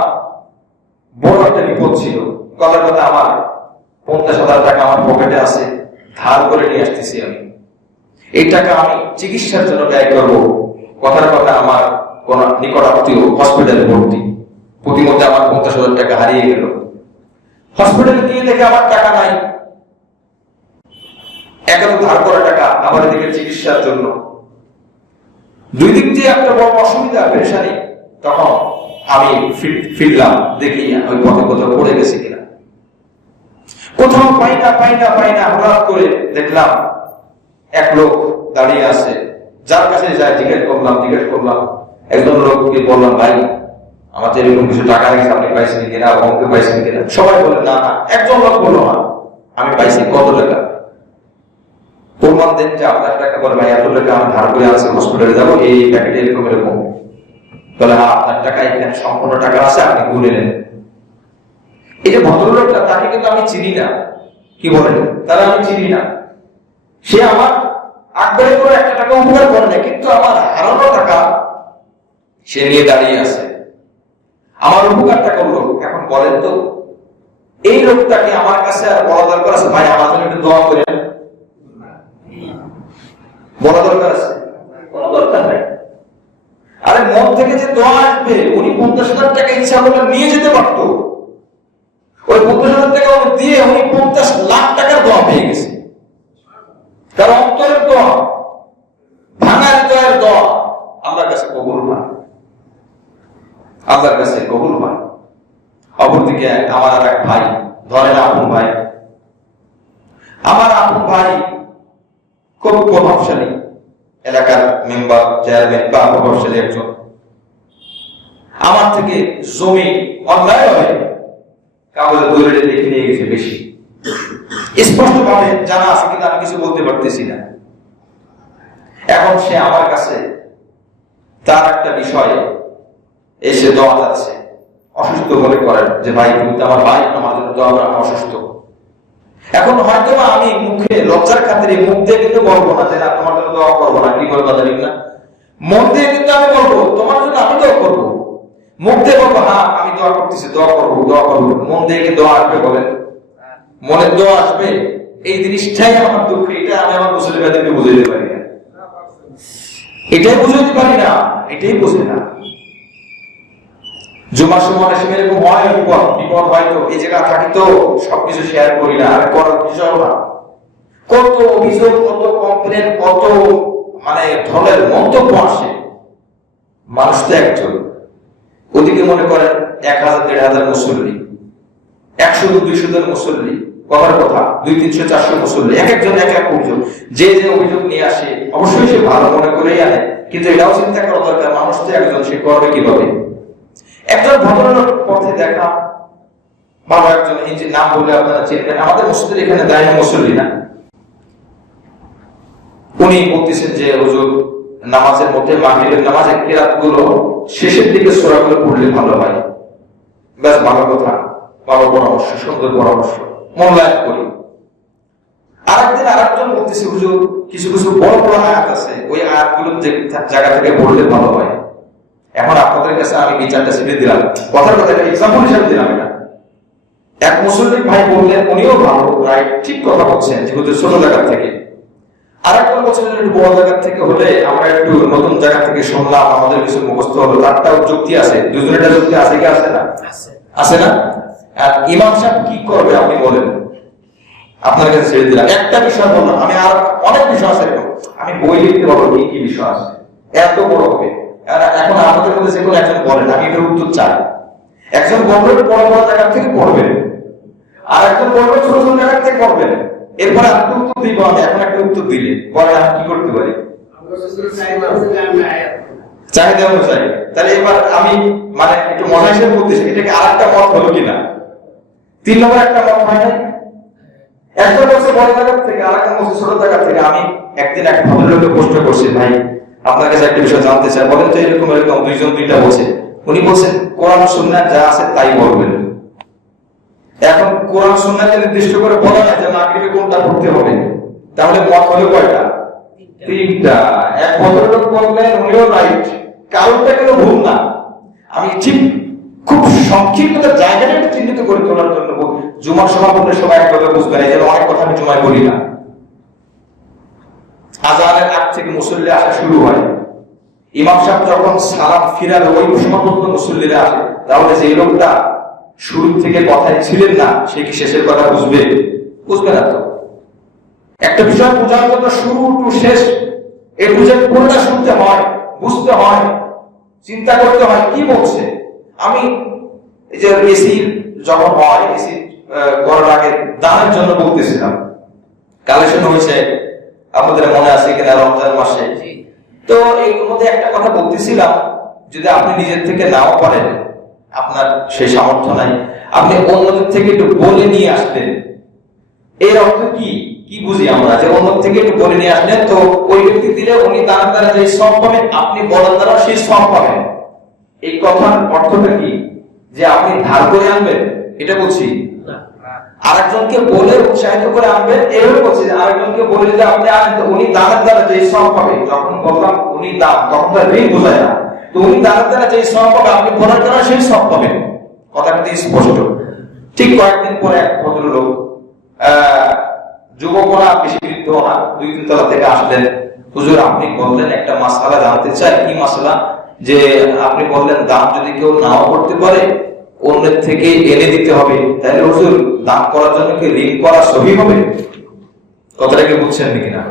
বড় একটা বিপদ ছিল, কথার কথা আমার 50,000 টাকা আমার পকেটে আছে, ধার করে নিয়ে আসতেছি আমি, এই টাকা আমি চিকিৎসার জন্য ব্যয় করবো। কথার কথা আমার কোন নিকট আত্মীয় হসপিটালে ভর্তি, প্রতিমধ্যে আমার 50,000 টাকা হারিয়ে গেল। হসপিটালে গিয়ে দেখে আমার টাকা নাই, একান্ত ধার করা টাকা, আবার এদিকে চিকিৎসার জন্য, দুই দিক দিয়ে একটা বড় অসুবিধা, পেরেশানি। তখন আমি ফিরলাম, দেখি ওই পথে কোথাও পড়ে গেছি কিনা, কোথাও পাই না। হঠাৎ করে দেখলাম এক লোক দাঁড়িয়ে আছে, যার কাছে যায় জিজ্ঞেস করলাম। একজন লোককে বললাম, ভাই আমার এরকম কিছু টাকা গেছে, আপনি পাইছেন কিনা, অঙ্কে পাইছেন কিনা? সবাই বলে না। একজন লোক বললো, না আমি পাইছি। কত টাকা? প্রমাণ দেন যে আপনার টাকা। বলে, ভাই এত টাকা আমি ধার করে আছে, হসপিটালে যাবো, এই প্যাকেটে এরকম। বলে, হ্যাঁ আপনার টাকা এখানে সম্পূর্ণ টাকা আছে, আপনি ঘুরে নেন। এই যে ভদ্রলোকটা, তাকে কিন্তু আমি চিনি না। কি বলেন? তারা আমি চিনি না। সে আমার আগ্রহে করে একটা টাকা উপকার করে না, কিন্তু আমার হারানো টাকা সে নিয়ে দাঁড়িয়ে আছে, আমার উপকারটা করলো। এখন বলেন তো, এই লোকটাকে আমার কাছে আর বলা দরকার আছে, ভাই আমার জন্য একটু দোয়া করেন? বলা দরকার আছে? কোনো দরকার নাই। আরে মন থেকে যে দোয়া আসবে, উনি 50,000 টাকা ইচ্ছা করলে নিয়ে যেতে পারতো। ওই 50,000 টাকা দিয়ে উনি 50 লাখ টাকার দোয়া পেয়ে গেছে। কারণ অন্তরের দোয়া, ভাঙার দোয়ার দোয়া আল্লাহর কাছে কবুল হয়, আল্লাহর কাছে কবুল হয়। অপরদিকে আমার আর এক ভাই, ধরেন আপন ভাই, আমার আপন ভাই খুব প্রভাবশালী, এলাকার মেম্বার, চেয়ারম্যান বা প্রভাবশালী একজন, আমার থেকে জমি অন্যায় হয় কাগজে দৌড়ে লিখে নিয়ে গেছে বেশি। স্পষ্ট ভাবে জানা আছে, কিন্তু আমি কিছু বলতে পারতেছি না। এখন সে আমার কাছে তার একটা বিষয়ে এসে দোয়া যাচ্ছে, অসুস্থ বলে করেন যে ভাই তুমি তো আমার ভাই, আমার জন্য দোয়া করা, আমি অসুস্থ। এখন হয়তো আমি মুখে লজ্জার খাতিরে মুখ দিয়ে কিন্তু বলবো না যে না তোমার জন্য দোয়া করবো না, কি করে কথা ঠিক না? মন দিয়ে কিন্তু আমি বলবো তোমার জন্য আমি দোয়া করবো। মুখ দিয়ে বলবো হ্যাঁ আমি দোয়া করতেছি, দোয়া করবো। মন দিয়ে কি দোয়া আসবে? বলেন, মনের দোয়া আসবে? এই জিনিসটাই আমার দুঃখ। এটা আমি আমার মুসলিমদেরকে বুঝাইতে পারি না, এটাই বুঝাইতে পারি না, এটাই বুঝে না। জুমার সময় এসে এরকম হয়, বিপদ হয়তো এই জায়গা থাকি তো সবকিছু শেয়ার করি না, আর করার বিষয় না। কত অভিযোগ, কত কমপ্লেন, কত মানে ধরনের মন্তব্য আসে। মানুষ তো একজন, ওদিকে মনে করেন 1,000-1,500 মুসল্লি, 100-200 জন মুসল্লি, কথার কথা 200-300-400 মুসল্লি, এক একজন এক এক অভিযোগ। যে অভিযোগ নিয়ে আসে অবশ্যই সে ভালো মনে করেই আনে, কিন্তু এটাও চিন্তা করা দরকার, মানুষ তো একজন, সে করবে কিভাবে? একজন ভদ্রলোক পথে দেখা, ভালো একজন, এই যে নাম বলে আপনারা চিনবেন, আমাদের মসজিদের এখানে দায়ী মুসল্লি না, উনি বলতেছেন যে হুজুর নামাজের মধ্যে মাগরিবের নামাজের কিরাতগুলো শেষের দিকে সূরাগুলো পড়লে ভালো হয়। বেশ ভালো কথা, ভালো পরামর্শ, সুন্দর পরামর্শ, মূল্যায়ন করি। আরেকদিন আরেকজন বলতেছে হুজুর কিছু কিছু বড় বড় আয়াত আছে, ওই আয়াতগুলো যে জায়গা থেকে পড়লে ভালো হয়। এখন আপনাদের কাছে আমি বিচারটা ছেড়ে দিলাম, কথার কথা এক্সাম্পল হিসেবে দিলাম। এটা এক মুসলিম ভাই বললেন, উনিও ভালো, রাইট, ঠিক কথা বলছেন, যেহেতু ছোট জায়গা থেকে। আরেকজন বলছেন একটু বড় জায়গা থেকে হলে আমরা একটু নতুন জায়গা থেকে শুনলাম, আমাদের কিছু মুখস্থ হলো, তারটাও যুক্তি আছে, দুজনেরটা যুক্তি আছে কি আছে না? আছে না? আর ইমাম সাহেব কি করবে আপনি বলেন? আপনার কাছে ছেড়ে দিলাম। একটা বিষয় বললাম, আমি আর অনেক বিষয় আছে, আমি বই লিখতে পারবো কি কি বিষয় আছে, এত বড় হবে। এখন আমাদের মধ্যে যে কোনো একজন বলেন, আমি এটার উত্তর চাই। একজন বলবেন বড় বড় জায়গা থেকে পড়বেন, আর একজন বলবেন ছোট ছোট জায়গা থেকে পড়বেন। এরপরে আপনি উত্তর দিব, আমি এখন একটা উত্তর দিলে পরে আমি কি করতে পারি? চাহিদা অনুযায়ী। তাহলে এবার আমি মানে একটু মজা হিসেবে বলতেছি, এটাকে আর একটা মত হলো কিনা? 3 নম্বর একটা মত হয় না? একজন বলছে বড় জায়গা থেকে, আর একটা বলছে ছোট জায়গা থেকে। আমি একদিন এক ভদ্রলোককে প্রশ্ন করছি, ভাই আপনার কাছে একটা বিষয় জানতে চাই, বলেন তো এরকম এরকম, দুইজন দুইটা বলছে। উনি বলছেন কোরআন সুন্নাহ যা আছে তাই বলবেন। এখন কোরআন সুন্নাহকে নির্দিষ্ট করে বলা না যে মাগরিবে কোনটা পড়তে হবে, তাহলে মত হলো কয়টা? 3টা। এক ভদ্রলোক বললেন, উনিও রাইট, কারণটা কিন্তু ভুল না। আমি ঠিক খুব সংক্ষিপ্ত জায়গাটা একটু চিহ্নিত করে তোলার জন্য বলি, জুমার সময় বললে সবাই একভাবে বুঝবেন, এই জন্য অনেক কথা আমি জুমায় বলি না। আযানের আগ থেকে মুসল্লি আসা শুরু হয়, ইমাম সাহেব যখন সালাম ফিরাবে ওই সময় পর্যন্ত মুসল্লিরা আসে, তাহলে যে লোকটা শুরু থেকে কথায় ছিলেন না, সে কি শেষের কথা বুঝবে? বুঝবে না। তো একটা বিষয় বোঝার জন্য শুরু টু শেষ এই বুঝে পুরোটা শুনতে হয়, বুঝতে হয়, চিন্তা করতে হয় কি বলছে। আমি এই যে এসি যখন হয়, এসি করার আগে দানের জন্য বলতেছিলাম, কালেকশন হয়েছে, আপনাদের মনে আছে কিনা, রমজান মাসে। তো এর মধ্যে একটা কথা বলতেছিলাম, যদি আপনি নিজের থেকে নাও পারেন, আপনার সেই সামর্থ্য নাই, আপনি অন্যদের থেকে একটু বলে নিয়ে আসলেন। এর অর্থ কি কি বুঝি আমরা? যে অন্য থেকে একটু বলে নিয়ে আসলেন, তো ওই ব্যক্তি দিলে উনি তার দ্বারা যে সওয়াব পাবেন, আপনি বলার দ্বারা সেই সওয়াব পাবেন। এই কথার অর্থটা কি? যে আপনি ধার করে আনবেন, এটা বলছি? আরেকজনকে বলে উৎসাহিত করে আনবেন, এভাবে বলছি যে আরেকজনকে বলে যে আপনি আনেন, তো উনি দানের দ্বারা যে সওয়াব পাবে। যখন বললাম উনি দান, তখন তো ঋণ বোঝায় না, তো উনি দানের দ্বারা যে সওয়াব পাবে, আপনি বলার দ্বারা সেই সওয়াব পাবেন। কথা কিন্তু স্পষ্ট। ঠিক কয়েকদিন পরে এক ভদ্রলোক, যুবকরা, বেশি বৃদ্ধ না, 2-3 তলা থেকে আসলেন, হুজুর আপনি বললেন একটা মাসআলা জানতে চাই। কি মাসআলা? যে আপনি বললেন দান যদি কেউ নাও করতে পারে, অন্যের থেকে এনে দিতে হবে, তাহলে হুজুর দান করার জন্য কি ঋণ করা সহি হবে? কথাটা কি বুঝছেন নাকি না?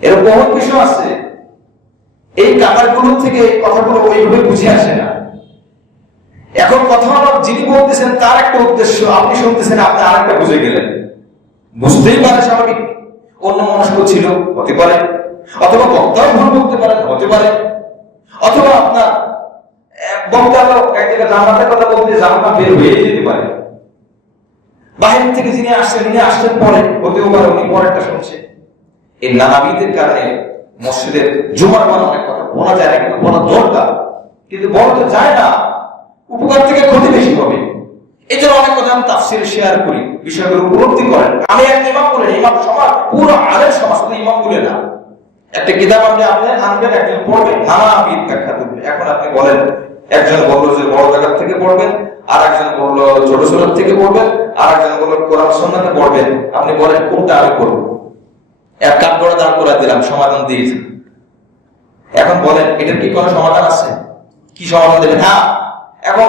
এর বহুত বিষয় আছে, এই কাতারগুলো থেকে কথাগুলো ওইভাবে বুঝে আসে না। এখন কথা হলো, যিনি বলতেছেন তার একটা উদ্দেশ্য, আপনি শুনতেছেন, আপনি আরেকটা বুঝে গেলেন। বুঝতেই পারে, স্বাভাবিক, অন্য মনস্ক ছিল, হতে পারে, অথবা বক্তাও ভুল বলতে পারেন, হতে পারে, অথবা আপনার বক্তা এক জায়গায় জান্নাতের কথা বলতে জান্নাত বের হয়ে যেতে পারে। বাহির থেকে যিনি আসছেন, উনি আসছেন পরে, হতেও পারে উনি পরেরটা শুনছেন। এই নানাবিধের কারণে মসজিদের জুমার মান অনেক কথা বলা যায় না, কিন্তু বলা দরকার, কিন্তু বলা তো যায় না, উপকার থেকে ক্ষতি বেশি হবে। এই জন্য অনেক কথা আমি তাফসিরে শেয়ার করি, বিষয়গুলো উপলব্ধি করেন। আমি এক ইমাম বলেন, ইমাম সমাজ, পুরো আলেম সমাজ, শুধু ইমাম বলে না। একটা কিতাব আপনি আনবেন, একজন পড়বেন, নানাবিধ ব্যাখ্যা দেবেন। এখন আপনি বলেন, একজন বললো যে বড় জায়গা থেকে পড়বেন, আর একজন বললো ছোট ছোট থেকে পড়বেন, আর একজন বললো কোরআন সুন্নাহতে পড়বেন। আপনি বলেন কোনটা আমি করবো? এক কাঠ করে দাঁড় করে দিলাম, সমাধান দিয়েছি। এখন বলেন এটার কি কোনো সমাধান আছে? কি সমাধান দেবেন? হ্যাঁ, এখন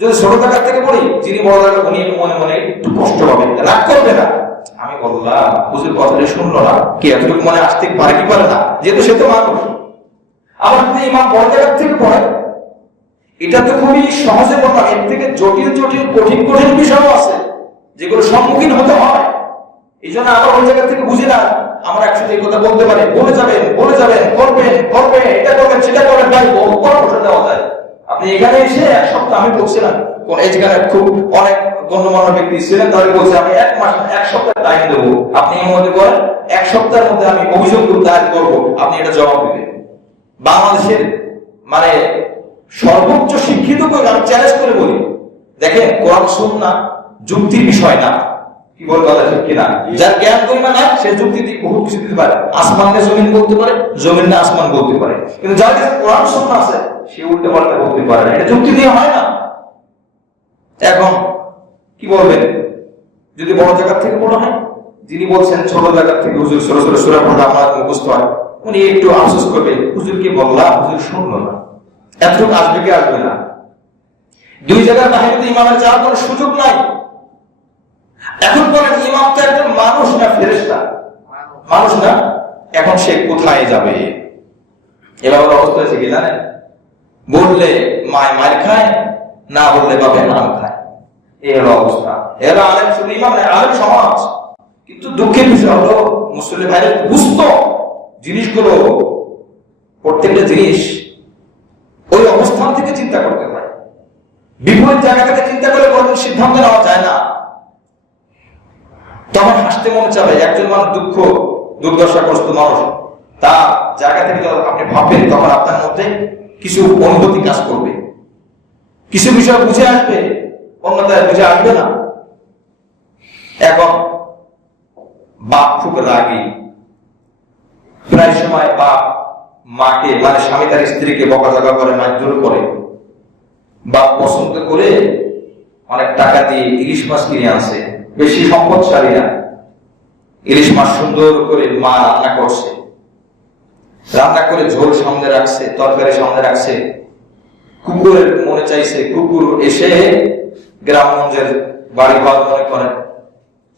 যদি ছোট জায়গা থেকে পড়ি, যিনি বড় জায়গা, উনি মনে মনে একটু কষ্ট পাবেন, রাগ করবে না। আমি বললাম বুঝে কথাটা শুনলো না, কি এতটুকু মনে আসতে পারে কি পারে না, যেহেতু সে তো মানুষ। আবার যদি ইমাম বড় জায়গা থেকে পড়ে, এটা তো খুবই সহজে বললাম, এর থেকে জটিল জটিল কঠিন কঠিন বিষয়ও আছে, যেগুলো সম্মুখীন হতে হয়। এই জন্য আমরা ওই জায়গা থেকে বুঝি না, আমরা একসাথে এই কথা বলতে পারি, বলে যাবেন করবেন, এটা করবেন সেটা করবেন, ভাই বহু পরামর্শ দেওয়া যায়। আপনি এখানে এসে এক সপ্তাহ, আমি বলছিলাম কোন এই জায়গায় খুব অনেক গণ্যমান্য ব্যক্তি ছিলেন, তাহলে বলছে আমি এক সপ্তাহ টাইম দেবো, আপনি এর মধ্যে করেন, এক সপ্তাহের মধ্যে আমি অভিযোগ দায়ের করবো, আপনি এটা জবাব দিবেন। বাংলাদেশের মানে সর্বোচ্চ শিক্ষিত করে আমি চ্যালেঞ্জ করে বলি, দেখেন কোরআন সুন্নাহ যুক্তির বিষয় না, কি বল কথা ঠিক কিনা? যার জ্ঞান পরিমাণ নাই সে যুক্তি দিয়ে বহুত কিছু দিতে পারে, আসমানকে জমিন বলতে পারে, জমিন না আসমান বলতে পারে, কিন্তু যার কাছে কোরআন সুন্নাহ আছে সে উল্টো পাল্টা বলতে পারে না, এটা যুক্তি দিয়ে হয় না। এখন কি বলবেন যদি বড় জায়গা থেকে বলা হয়? যিনি বলছেন ছোট জায়গা থেকে হুজুর ছোট ছোট সূরা পড়লে আমার মুখস্থ হয়, উনি একটু আফসোস করবে, হুজুরকে বললাম হুজুর শুনলো না, এতটুকু আসবে কি আসবে না? দুই জায়গার বাহিনীতে ইমামের যাওয়ার কোনো সুযোগ নাই। এখন বলেন ইমাম তো একজন মানুষ না ফেরেশতা? মানুষ না, এখন সে কোথায় যাবে? এবার অবস্থা হয়েছে কি জানেন? বললে মায় মার খায়, না বললে বাপের নাম খায়, এর অবস্থা। এরা আলেম শুধু ইমাম না, আলেম সমাজ। কিন্তু দুঃখের বিষয় হলো মুসলিম ভাইরা বুঝতো জিনিসগুলো, প্রত্যেকটা জিনিস ওই অবস্থান থেকে চিন্তা করতে হয়, বিপরীত জায়গা থেকে চিন্তা করে কোনো সিদ্ধান্ত নেওয়া যায় না। তখন হাসতে মনে চাবে, একজন মানুষ দুর্দশাগ্রস্ত মানুষ, তার জায়গা থেকে যখন আপনি ভাববেন তখন আপনার মধ্যে কিছু অনুভূতি কাজ করবে, কিছু বিষয় বুঝে আসবে, অন্যথায় বুঝে আসবে না। এখন বাপ খুব রাগী, প্রায় সময় বাপ মাকে মানে স্বামী তার স্ত্রীকে বকাঝকা করে, মারধর করে। বাপ পছন্দ করে অনেক টাকা দিয়ে ইলিশ মাছ কিনে আনছে, বেশি সম্পদশালী না, ইলিশ মাছ সুন্দর করে মা রান্না করছে, রান্না করে ঝোল সামনে রাখছে, তরকারি সামনে রাখছে। কুকুরের মনে চাইছে, কুকুর এসে গ্রামগঞ্জের বাড়ি ঘর মনে করে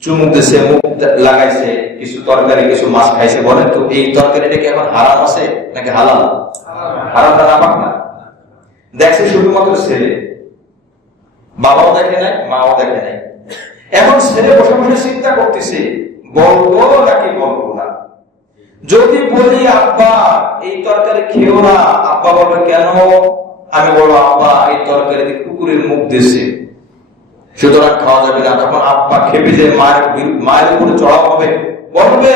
চুমুক দিছে, মুখ লাগাইছে, কিছু তরকারি কিছু মাছ খাইছে। বলেন তো এই তরকারিটা কি এখন হারাম আছে নাকি হালাল? হারাম না নাপাক না? দেখছে শুধুমাত্র ছেলে, বাবাও দেখে নাই, মাও দেখে নাই। এখন ছেলে বসে বসে চিন্তা করতেছে বলবো নাকি বলবো না। যদি বলি আব্বা এই তরকারি খেও না, আব্বা বলবে কেন? আমি বলবো আব্বা এই তরকারিতে কুকুরের মুখ দিয়েছে, সুতরাং খাওয়া যাবে না। তখন আব্বা খেপে যে মায়ের উপরে চড়াও হবে, বলবে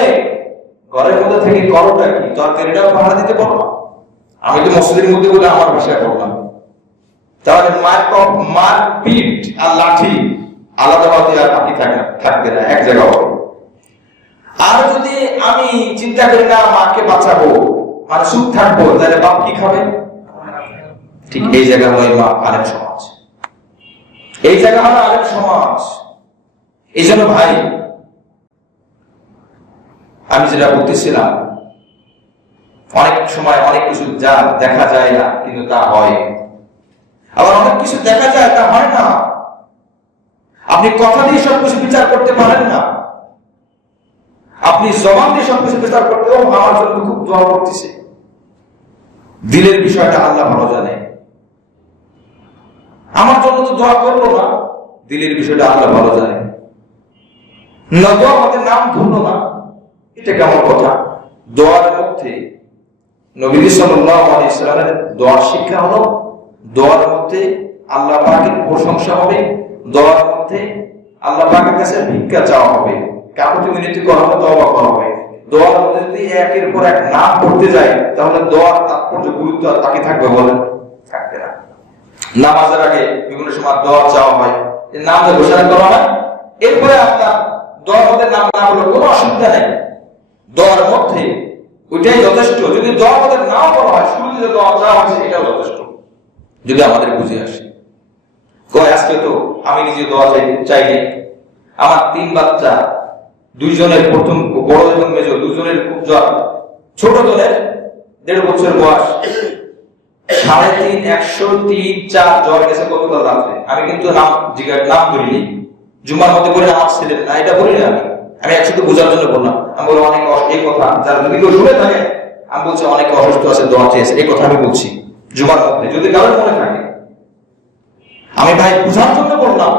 ঘরের মধ্যে থেকে করোটা কি, তরকারিটাও পাহারা দিতে পারবো? আমি তো মসজিদের মধ্যে বলে আমার ভাষায় বললাম। তাহলে মার পিঠ আর লাঠি আলাদা হতে আর বাকি থাকবে না, এক জায়গা হবে। আর যদি আমি চিন্তা করি না মাকে বাঁচাবো, মানে সুখ থাকবো, তাহলে বাপ কি খাবে? ঠিক এই জায়গা হলো আলেম সমাজ, এই জায়গা হলো আলেম সমাজ। এই জন্য ভাই আমি যেটা বলতেছিলাম, অনেক সময় অনেক কিছু যা দেখা যায় না কিন্তু তা হয়, আবার অনেক কিছু দেখা যায় তা হয় না। আপনি কথা দিয়ে সবকিছু বিচার করতে পারেন না, আপনি জবান দিয়ে সবকিছু বিচার করতে, ও আমার জন্য খুব দোয়া করতেছে, দিলের বিষয়টা আল্লাহ ভালো জানে। আমার জন্য তো দোয়া করলো না, দিলের বিষয়টা আল্লাহ ভালো জানে। না দোয়া আমাদের নাম ধরলো না, এটা কেমন কথা? দোয়ার মধ্যে নবী সাল্লাল্লাহু আলাইহি ওয়াসাল্লামের দোয়ার শিক্ষা হলো, দোয়ার মধ্যে আল্লাহ পাকের প্রশংসা হবে, দোয়ার মধ্যে আল্লাহ পাকের কাছে ভিক্ষা চাওয়া হবে, কাকুতি মিনতি করা হবে, তওবা করা হবে। দোয়ার মধ্যে যদি একের পর এক নাম পড়তে যায় তাহলে দোয়ার তাৎপর্য গুরুত্ব আর বাকি থাকবে? বলেন থাকবে না। নামাজের আগে বিভিন্ন সময় দোয়া চাওয়া হয়, নাম ঘোষণা করা হয়, এরপরে আপনার দোয়ার মধ্যে নাম না বলে কোনো অসুবিধা নেই, দোয়ার মধ্যে ওইটাই যথেষ্ট। যদি দোয়ার মধ্যে নাও বলা হয়, শুরুতে যে দোয়া চাওয়া হয়েছে এটাও যথেষ্ট, যদি আমাদের বুঝে আসে। আজকে তো আমি নিজে দোয়া চাইনি, আমার 3 বাচ্চা, 2 জনের প্রথম বড় এবং মেজ, 2 জনের খুব জ্বর, ছোট জনের 1.5 বছর বয়স, 3.5, 103, 4 জ্বর গেছে গতকাল রাত্রে। আমি কিন্তু নাম ধরিনি, জুমার মধ্যে বলি আমার ছেলে না, এটা বলি না, আমি একসাথে বোঝার জন্য বললাম। আমি বলি অনেক এই কথা যারা যদি কেউ শুনে থাকে, আমি বলছি অনেকে অসুস্থ আছে, দোয়া চেয়েছে, এই কথা আমি বলছি জুমার মধ্যে, যদি কারোর মনে থাকে। আমি ভাই বুঝার জন্য বললাম।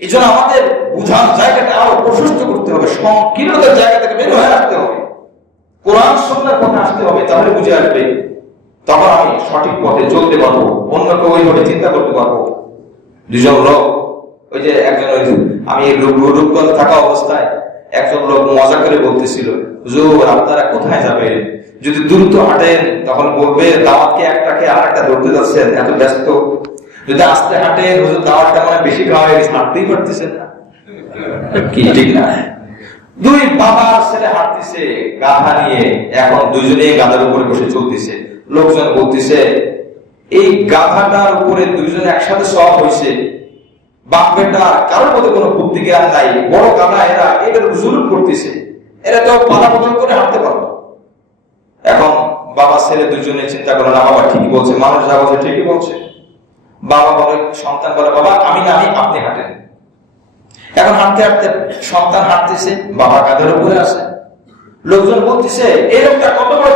এই জন্য আমাদের বুঝার জায়গাটা আরো প্রশস্ত করতে হবে। হবে, সংকীর্ণতার জায়গা থেকে বের হয়ে আসতে হবে, কোরআন সুন্নাহর পথে আসতে হবে, তাহলে বুঝে আসবে। তখন আমি সঠিক পথে চলতে পারবো, অন্যকে ওইভাবে চিন্তা করতে পারবো। দুজন লোক, ওই যে একজন, আমি রূপগঞ্জে থাকা অবস্থায় একজন লোক মজা করে বলতেছিল, হুজুর আপনারা কোথায় যাবেন, যদি দ্রুত হাঁটেন তখন বলবে দাওয়াতকে একটাকে আর একটা ধরতে যাচ্ছেন, এত ব্যস্ত। যদি আস্তে হাঁটেন, হুজুর দাওয়াতটা মানে বেশি খাওয়া হয়ে গেছে, হাঁটতেই পারতেছেন না। কি ঠিক না? দুই বাবা ছেলে হাঁটতেছে গাধা নিয়ে, এখন দুইজনেই গাধার উপরে বসে চলতেছে। লোকজন বলতেছে এই গাধাটার উপরে দুইজন একসাথে সওয়ার হয়েছে, বাপ বেটা কারোর মধ্যে কোনো বুদ্ধি জ্ঞান নাই, বড় গাধা এরা, এদের জুলুম করতেছে, এরা তো পালা বদল করে হাঁটতে পারতো। এখন বাবা ছেলে দুইজনে চিন্তা করে, না বাবা ঠিকই বলছে, মানুষ যা বলছে ঠিকই বলছে। বাবা বলে, সন্তান বলে বাবা আমি না, আপনি হাঁটেন। এখন হাঁটতে হাঁটতে সন্তান হাঁটতেছে, বাবা কাঁধের উপরে আছে। লোকজন বলতেছে এই লোকটা কত বড়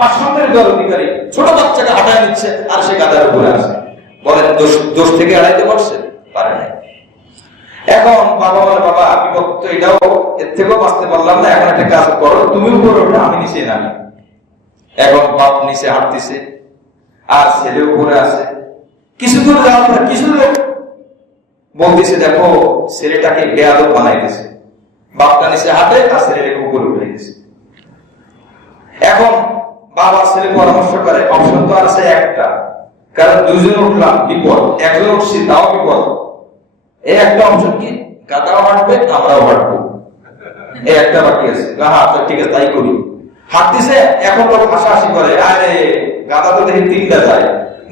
পাষাণের অধিকারী, ছোট বাচ্চাকে হাঁটায় নিচ্ছে আর সে কাঁধের উপরে আছে। বলে দোষ থেকে এড়াইতে পারছে, পারে না। এখন বাবা বলে বাবা বিপদ তো এটাও, এর থেকেও বাঁচতে পারলাম না, এখন একটা কাজ করো, তুমি উপরে ওঠো আমি নিচে নামি। এখন বাপ নিচে হাঁটতেছে আর ছেলে উপরে আছে। কিছু দূর যাওয়ার পর কিছু লোক বলতেছে দেখো ছেলেটাকে বেয়াদব বানাইতেছে, বাপটা নিচে হাঁটে আর ছেলেটাকে উপরে উঠে গেছে। এখন বাবা ছেলে পরামর্শ করে, অপশন তো আছে একটা, কারণ দুইজন উঠলাম বিপদ, একজন উঠছি তাও বিপদ। এই একটা অপশন কি, গাদাও হাঁটবে আমরাও হাঁটবো, এই একটা বাকি আছে। হ্যাঁ ঠিক আছে তাই করি। হাঁটতেছে, এখন লোক হাসাহাসি করে, আরে গাদা তো দেখি তিনটা যায়,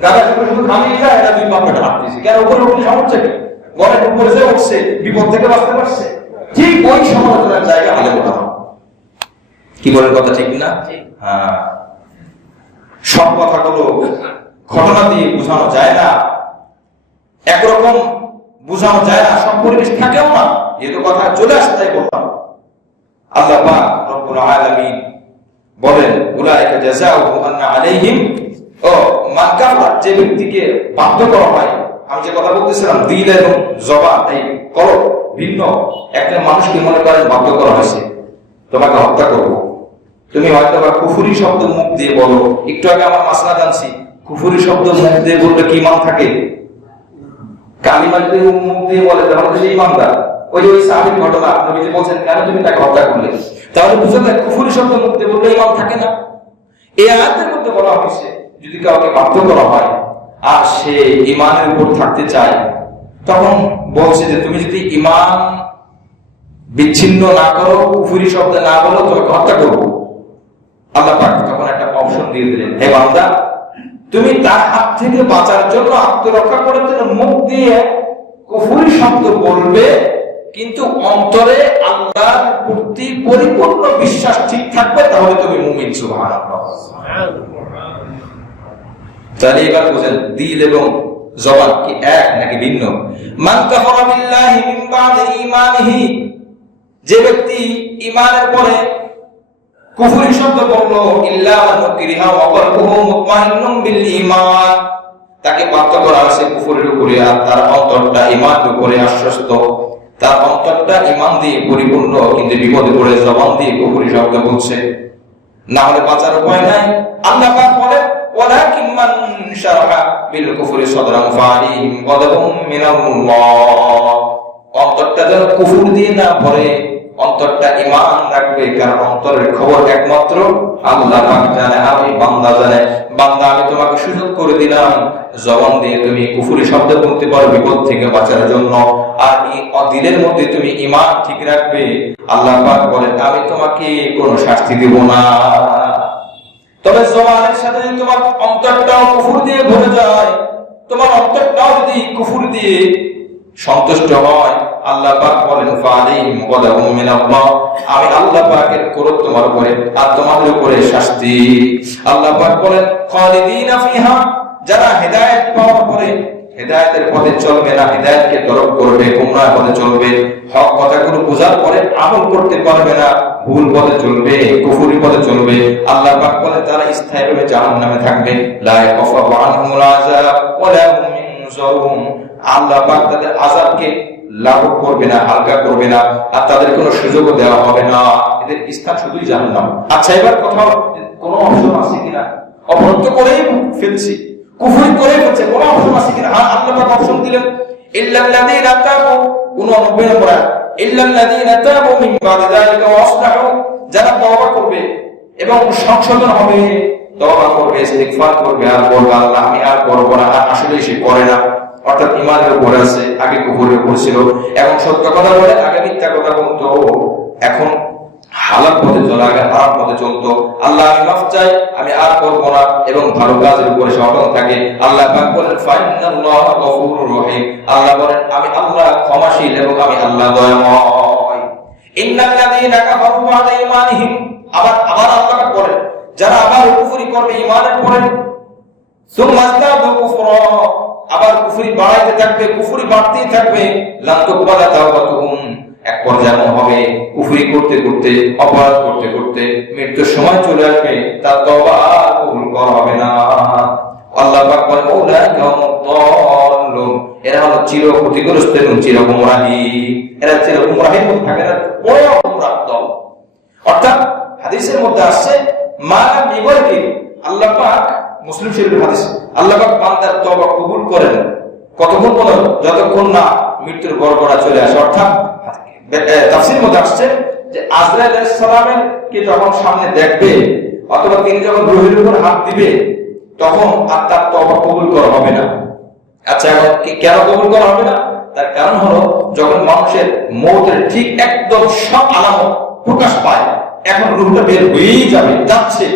গাদা শুধু নামিয়ে যায়, এরা দুই বাপটা হাঁটতেছে, কেন উপরে উঠলে সমস্যা কি, গড়ে উপরে যে উঠছে বিপদ থেকে বাঁচতে পারছে। ঠিক ওই সমালোচনার জায়গা আলে বলা, কি বলেন কথা ঠিক না? হ্যাঁ, সব কথাগুলো ঘটনা দিয়ে বোঝানো যায় না, একরকম বোঝানো যায় না, সব পরিবেশ থাকেও না। যেহেতু কথা চলে আসে তাই বললাম। আল্লাহ পাক রব্বুল আলামিন বলেন উলাইকা জাযাউহুম আন্না আলাইহিম ও মান কাফার, যে ব্যক্তিকে বাধ্য করা হয়, আমি যে কথা বলতেছিলাম দিল এবং জবান এই কলব ভিন্ন, একটা মানুষকে মনে করেন বাধ্য করা হয়েছে তোমাকে হত্যা করব, তুমি হয়তো বা কুফরি শব্দ মুখ দিয়ে বলো। একটু আগে আমার মাসলা জানছি, কুফরি শব্দ মুখ দিয়ে বললে কি ইমান থাকে? কালিমা যদি মুখ দিয়ে বলে তাহলে সে ইমানদার। ওই সাহাবীর ঘটনা নবীজি বলছেন কেন তুমি তাকে হত্যা করলে, তাহলে বুঝা যায় কুফরি শব্দ মুখ দিয়ে বললে ইমান থাকে না। এই আয়াতের মধ্যে বলা হয়েছে যদি কাউকে বাধ্য করা হয় আর সে ইমানের উপর থাকতে চায়, তখন বলছে যে তুমি যদি ইমান বিচ্ছিন্ন না করো, কুফরি শব্দ না বলো, তোমাকে হত্যা করবো। আল্লাহ পাক তখন একটা অপশন দিয়ে দিলেন, হে বান্দা তুমি তার হাত থেকে বাঁচার জন্য, আত্মরক্ষা করার জন্য মুখ দিয়ে কুফরি শব্দ বলবে, কিন্তু অন্তরে আল্লাহর প্রতি পরিপূর্ণ বিশ্বাস ঠিক থাকবে, তাহলে তুমি মুমিন। সুবহানাল্লাহ। তাহলে এবার বুঝেন দিল এবং জবান কি এক নাকি ভিন্ন? মান কাফারা বিল্লাহি মিন বাদি ঈমানিহি, যে ব্যক্তি ঈমানের পরে কুফরি শব্দ বলল, ইল্লা মান উকরিহা ওয়া কলবুহু মুতমাইন্নুন বিল ঈমান, তাকে বাধ্য করা হয়েছে কুফরের উপরে আর তার অন্তরটা ঈমানের উপরে আশ্বস্ত, তার অন্তরটা ঈমান দিয়ে পরিপূর্ণ, কিন্তু বিপদে পড়ে জবান দিয়ে কুফরি শব্দ বলছে, না হলে বাঁচার উপায় নাই। আল্লাহ পাক বলেন ওয়ালাকিন মান শারাহা বিল কুফরি সাদরান ফাআলিহিম গাদাবুম মিনাল্লাহ, অন্তরটা যেন কুফর দিয়ে না ভরে, অন্তরটা ঈমান রাখবে, কারণ অন্তরের খবর একমাত্র আল্লাহ পাক জানে আর ওই বান্দা জানে। বান্দা আমি তোমাকে সুযোগ করে দিলাম, জবান দিয়ে তুমি কুফরি শব্দ বলতে পারো বিপদ থেকে বাঁচার জন্য, আর দিলের মধ্যে তুমি ঈমান ঠিক রাখবে। আল্লাহ পাক বলেন আমি তোমাকে কোনো শাস্তি দেব না। তবে জবানের সাথে যদি তোমার অন্তরটাও কুফর দিয়ে ভরে যায়, তোমার অন্তরটাও যদি কুফর দিয়ে সন্তুষ্ট হয়, আল্লাহ পাক বলেন ফাআলিহিম গাদাবুম মিনাল্লাহ, আমি আল্লাহ পাকের ক্রোধ তোমার উপরে আর তোমাদের উপরে শাস্তি। আল্লাহ পাক বলেন খালিদিনা ফিহা, যারা হেদায়েত পাওয়ার পরে হেদায়েতের পথে চলবে না, হেদায়েতকে তরক করবে, গুমরাহ পথে চলবে, হক কথাগুলো বোঝার পরে আমল করতে পারবে না, ভুল পথে চলবে, কুফরি পথে চলবে, আল্লাহ পাক বলেন তারা স্থায়ীভাবে জাহান্নামে থাকবে। লা ইয়াখাফু আনহুমুল আযাব ওয়া লা হুম ইনজারুন, আল্লাহ পাক তাদের আযাবকে লাঘব করবে না, হালকা করবে না, আর তাদের কোনো সুযোগও দেওয়া হবে না, এদের স্থান শুধুই জাহান্নাম। আচ্ছা, এবার কোথাও কোনো অপশন আছে কিনা? অপরাধ তো করেই ফেলছি, কুফরি করে ফেলছে, কোনো অপশন আছে কিনা? আল্লাহ পাক অপশন দিলেন, ইল্লাল্লাযীনা তাবু, 89 নম্বর আয়াত, ইল্লাল্লাযীনা তাবু মিন বাদি যালিকা ওয়া আসলাহু, যারা তওবা করবে এবং সংশোধন হবে, তওবা করবে, ইস্তিগফার করবে, আর বলবে আল্লাহ আমি আর করব না, আর আসলে সে করে না, অর্থাৎ ঈমানের উপরে আছে, আগে কুফরের উপর ছিল, এবং সত্য কথা বলে, আগে মিথ্যা কথা বলতো, এখন হালাল পথে চলে, আগে হারাম পথে চলতো, আল্লাহ আমি মাফ চাই, আমি আর করব না, এবং ভালো কাজের উপরে সচেতন থাকে। আল্লাহ পাক বলেন ফাইনাল্লাহু গফুরুর রহিম, আল্লাহ বলেন আমি আল্লাহ ক্ষমাশীল এবং আমি আল্লাহ দয়াময়। ইন্নাল্লাযীনা কাফারু বা'দা ঈমানিহিম, আবার আল্লাহ পাক বলেন যারা আবার কুফরি করবে ঈমানের পরে, সুম্মা ইসতাদু কুফরা, আবার কুফরি বাড়াইতে থাকবে, কুফরি বাড়তেই থাকবে, লাম তুকবালা তাওবাতুহুম, এক পর্যায়ে এমন হবে কুফরি করতে করতে, অপরাধ করতে করতে মৃত্যুর সময় চলে আসবে, তার তওবা আর কবুল করা হবে না। আল্লাহ পাক বলেন উলাইকা হুমুদ দাল্লুন, এরা হলো চির ক্ষতিগ্রস্ত এবং চির গুমরাহী, এরা চির গুমরাহীর মধ্যে থাকে না, বড় গুমরাহ দল। অর্থাৎ হাদিসের মধ্যে আসছে মালা বিগয়কি, আল্লাহ পাক, মুসলিম শরীফের হাদিস, আল্লাহ পাক বান্দার তওবা কবুল করেন কতক্ষণ পর্যন্ত? যতক্ষণ না মৃত্যুর গড়গড়া চলে আসে। অর্থাৎ তাফসীরের মধ্যে আসছে যে আজরাইল আলাইহিস সালামের কে যখন সামনে দেখবে, অথবা তিনি যখন রূহের উপর হাত দিবে, তখন আর তার তওবা কবুল করা হবে না। আচ্ছা, এখন কেন কবুল করা হবে না? তার কারণ হলো যখন মানুষের মওতের ঠিক একদম সব আলামত প্রকাশ পায়, এখন রূহটা বের হয়েই যাচ্ছে,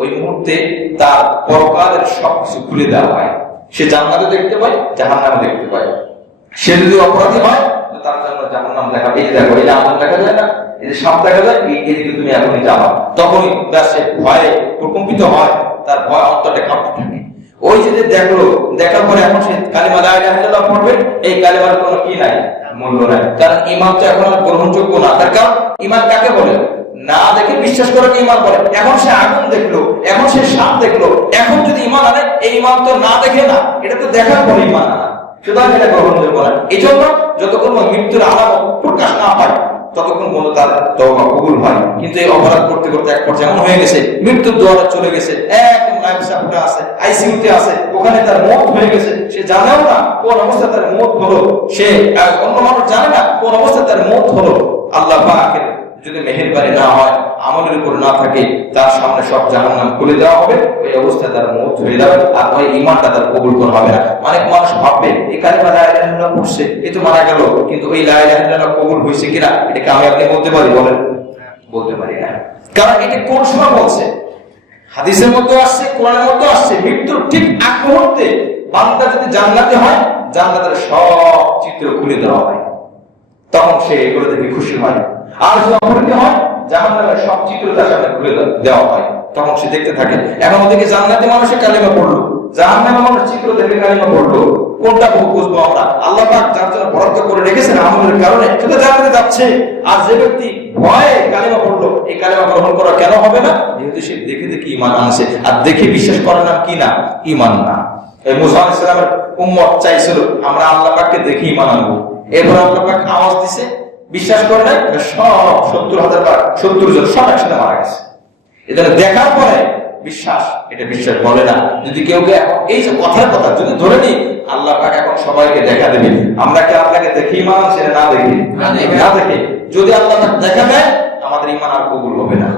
ওই মুহূর্তে তার পরকালের সবকিছু খুলে দেওয়া হয়। সে জান্নাতে দেখতে পায়, জাহান্নামে দেখতে পায়। সে যদি অপরাধী হয়, তার জন্য জাহান্নাম দেখা, এই দেখো, এই আগুন দেখা যায় না, এই যে সাপ দেখা যায়, এইদিকে তুমি এখনই যাবা, তখনই সে ভয়ে প্রকম্পিত হয়, তার ভয় অন্তরটা কাঁপতে থাকে। ওই যে দেখলো, দেখার পরে এখন সে কালিমা লা ইলাহা ইল্লাল্লাহ পড়বে, এই কালিমার কোনো কি নাই, মূল্য নাই, কারণ ঈমান তো এখন আর গ্রহণযোগ্য না। তার কারণ ঈমান কাকে বলে? না দেখে বিশ্বাস করে ঈমান বলে। এখন সে আগুন দেখলো, এখন সে সাপ দেখলো, এখন যদি ঈমান আনে, এই ঈমান তো না দেখে না, এটা তো দেখার পরে ঈমান আনা, সুতরাং এটা গ্রহণযোগ্য না। এই জন্য যতক্ষণ মৃত্যুর আলামত প্রকাশ না পায়, ততক্ষণ পর্যন্ত তার তওবা কবুল হয়। কিন্তু এই অপরাধ করতে করতে এক পর্যায়ে এমন হয়ে গেছে, মৃত্যুর দুয়ারে চলে গেছে, একদম লাইফ সাপোর্টে আছে, আইসিইউতে আছে, ওখানে তার মওত হয়ে গেছে, সে জানেও না কোন অবস্থায় তার মওত হলো, সে অন্য মানুষ জানে না কোন অবস্থায় তার মওত হলো। আল্লাহ পাকের যদি মেহেরবানি না হয়, আমলের উপর না থাকে, তার সামনে সব জাহান্নাম খুলে দেওয়া হবে, ওই অবস্থায় তার মওত হয়ে যাবে, আর ওই ঈমানটা তার কবুল করা হবে না। অনেক মানুষ ভাববে এই কালিমা লা ইলাহা ইল্লাল্লাহ পড়ছে, এই তো মারা গেল, কিন্তু ওই লা ইলাহা ইল্লাল্লাহ কবুল হয়েছে কিনা এটা আমি আপনি বলতে পারি? বলেন, বলতে পারি না। কারণ এটা কোন সময় বলছে? হাদিসের মধ্যে আসছে, কোরআনের মধ্যে আসছে, মৃত্যুর ঠিক আগ মুহূর্তে বান্দা যদি জান্নাতে হয়, জান্নাতের সব চিত্র খুলে দেওয়া হয়, তখন সে এগুলো দেখে খুশি হয়। আর যদি অপরাধী হয়, জাহান্নামের সব চিত্র তার সামনে খুলে দেওয়া হয়, তখন সে দেখতে থাকে। এখন ওদিকে জান্নাতি মানুষের কালিমা পড়লো, জাহান্নামের মানুষ চিত্র দেখে কালিমা পড়লো, কোনটা বুঝবো আমরা? আল্লাহ পাক যার জন্য বরাদ্দ করে রেখেছেন আমলের কারণে, সেটা জান্নাতে যাচ্ছে। আর যে ব্যক্তি ভয়ে কালিমা পড়লো, এই কালিমা গ্রহণ করা কেন হবে না? যেহেতু সে দেখে দেখে ঈমান আনছে, আর দেখে বিশ্বাস করার নাম কি না? ঈমান না। এই মুসা আলাইহিস সালামের উম্মত চাইছিল আমরা আল্লাহ পাককে দেখে ঈমান আনবো, এরপর আল্লাহ পাক আওয়াজ দিছে, বিশ্বাস করে নাই, সব 70,000 জন সব একসাথে মারা গেছে। এজন্য দেখার পরে বিশ্বাস, এটা বিশ্বাস বলে না। যদি কেউ এই যে কথার কথা যদি ধরে নি আল্লাহ পাক এখন সবাইকে দেখা দেবে, আমরা কি আল্লাহকে দেখে ঈমান আনছি না দেখে? না দেখে। যদি আল্লাহ পাক দেখা দেয়, আমাদের ঈমান আর কবুল হবে না।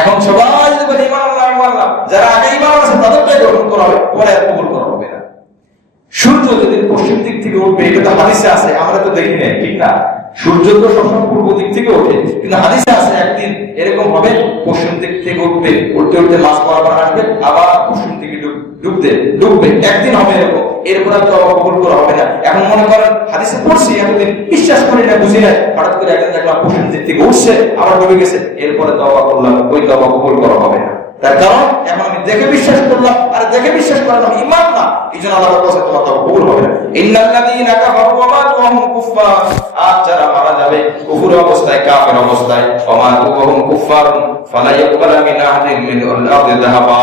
এখন সবাই যদি বলে ঈমান আল্লাহ, ঈমান আল্লাহ, যারা আগে ঈমান আছে তাদেরটাই গ্রহণ করা হবে, পরে আর কবুল করা হবে না। সূর্য যদি পশ্চিম দিক থেকে উঠবে, এটা তো হাদিসে আছে, আমরা তো দেখি না, ঠিক না? সূর্য তো সবসময় পূর্ব দিক থেকে ওঠে, কিন্তু হাদিসে আছে একদিন এরকম হবে, পশ্চিম দিক থেকে উঠবে, উঠতে উঠতে মাছ বরাবর আসবে, আবার পশ্চিম দিকে ডুববে, একদিন হবে এরকম। এরপর আর তওবা কবুল করা হবে না। এখন মনে করেন হাদিসে পড়ছি, এতদিন বিশ্বাস করি না, বুঝি না, হঠাৎ করে একদিন দেখলাম পশ্চিম দিক থেকে উঠছে, আবার ডুবে গেছে, এরপরে তওবা করলাম, ওই তওবা কবুল করা হবে না। তার কারণ এখন আমি দেখে বিশ্বাস করলাম, আর দেখে বিশ্বাস করলাম ঈমান না, এইজন্য আল্লাহর কাছে তোমার তওবা কবুল হবে না। ইন্নাল্লাযীনা কাফারু ওয়া মাতু ওয়া হুম কুফফার, আর যারা মারা যাবে কুফর অবস্থায়, কাফের অবস্থায়, ওয়া মাতু ওয়া হুম কুফফার ফালা ইয়াকবালু মিন আহাদিন মিনহুল আরদি যাহাবা,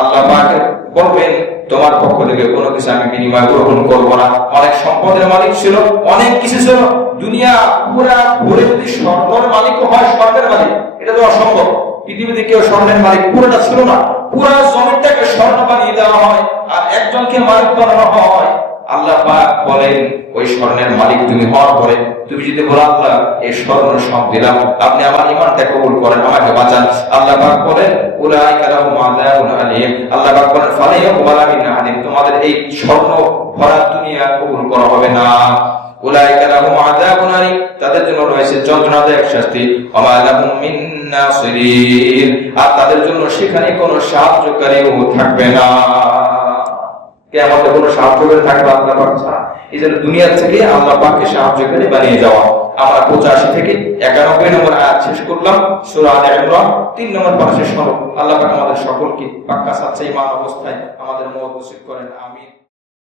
আল্লাহ পাক বলবেন তোমার পক্ষ থেকে কোনো কিছু আমি বিনিময় গ্রহণ করবো না। অনেক সম্পদের মালিক ছিল, অনেক কিছু ছিল, দুনিয়া পুরা ভরে যদি স্বর্ণের মালিকও হয়, স্বর্ণের মালিক, এটা তো অসম্ভব। পৃথিবীতে কেউ স্বর্ণের মালিক পুরোটা ছিল না, পুরা জমিটাকে স্বর্ণ বানিয়ে দেওয়া হয় আর একজনকে মালিক বানানো হয়। আল্লাহ পাক বলেন ওই স্বর্ণের মালিক তুমি হওয়ার পরে তুমি যদি বলো আল্লাহ এই স্বর্ণ সব দিলাম, আপনি আমার ঈমানটা কবুল করেন, আমাকে বাঁচান। আল্লাহ পাক বলেন উলাইকা লাহুম আযাবুন আলীম। আল্লাহ পাক বলেন ফালাইয়াকুবালা মিন আহাদিন, তোমাদের এই স্বর্ণ ভরা দুনিয়া কবুল করা হবে না। উলাইকা লাহুম আযাবুন আলীম, তাদের জন্য রয়েছে যন্ত্রণাদায়ক শাস্তি। ওয়া লাহুম মিন নাসিরিন, আর তাদের জন্য সেখানে কোনো সাহায্যকারীও থাকবে না। কিয়ামতে কোনো সাহায্যকারী থাকবে আল্লাহ পাক ছাড়া। এই জন্য দুনিয়া থেকে আল্লাহ পাককে সাহায্যকারী বানিয়ে যাওয়া। আমরা 85 থেকে 91 নম্বর আয়াত শেষ করলাম সূরা আলে ইমরান 3 নম্বর পারা শেষ হলো। আল্লাহ পাক আমাদের সকলকে পাক্কা সাচ্চা ঈমান অবস্থায় আমাদের মওত নসিব করেন, আমিন।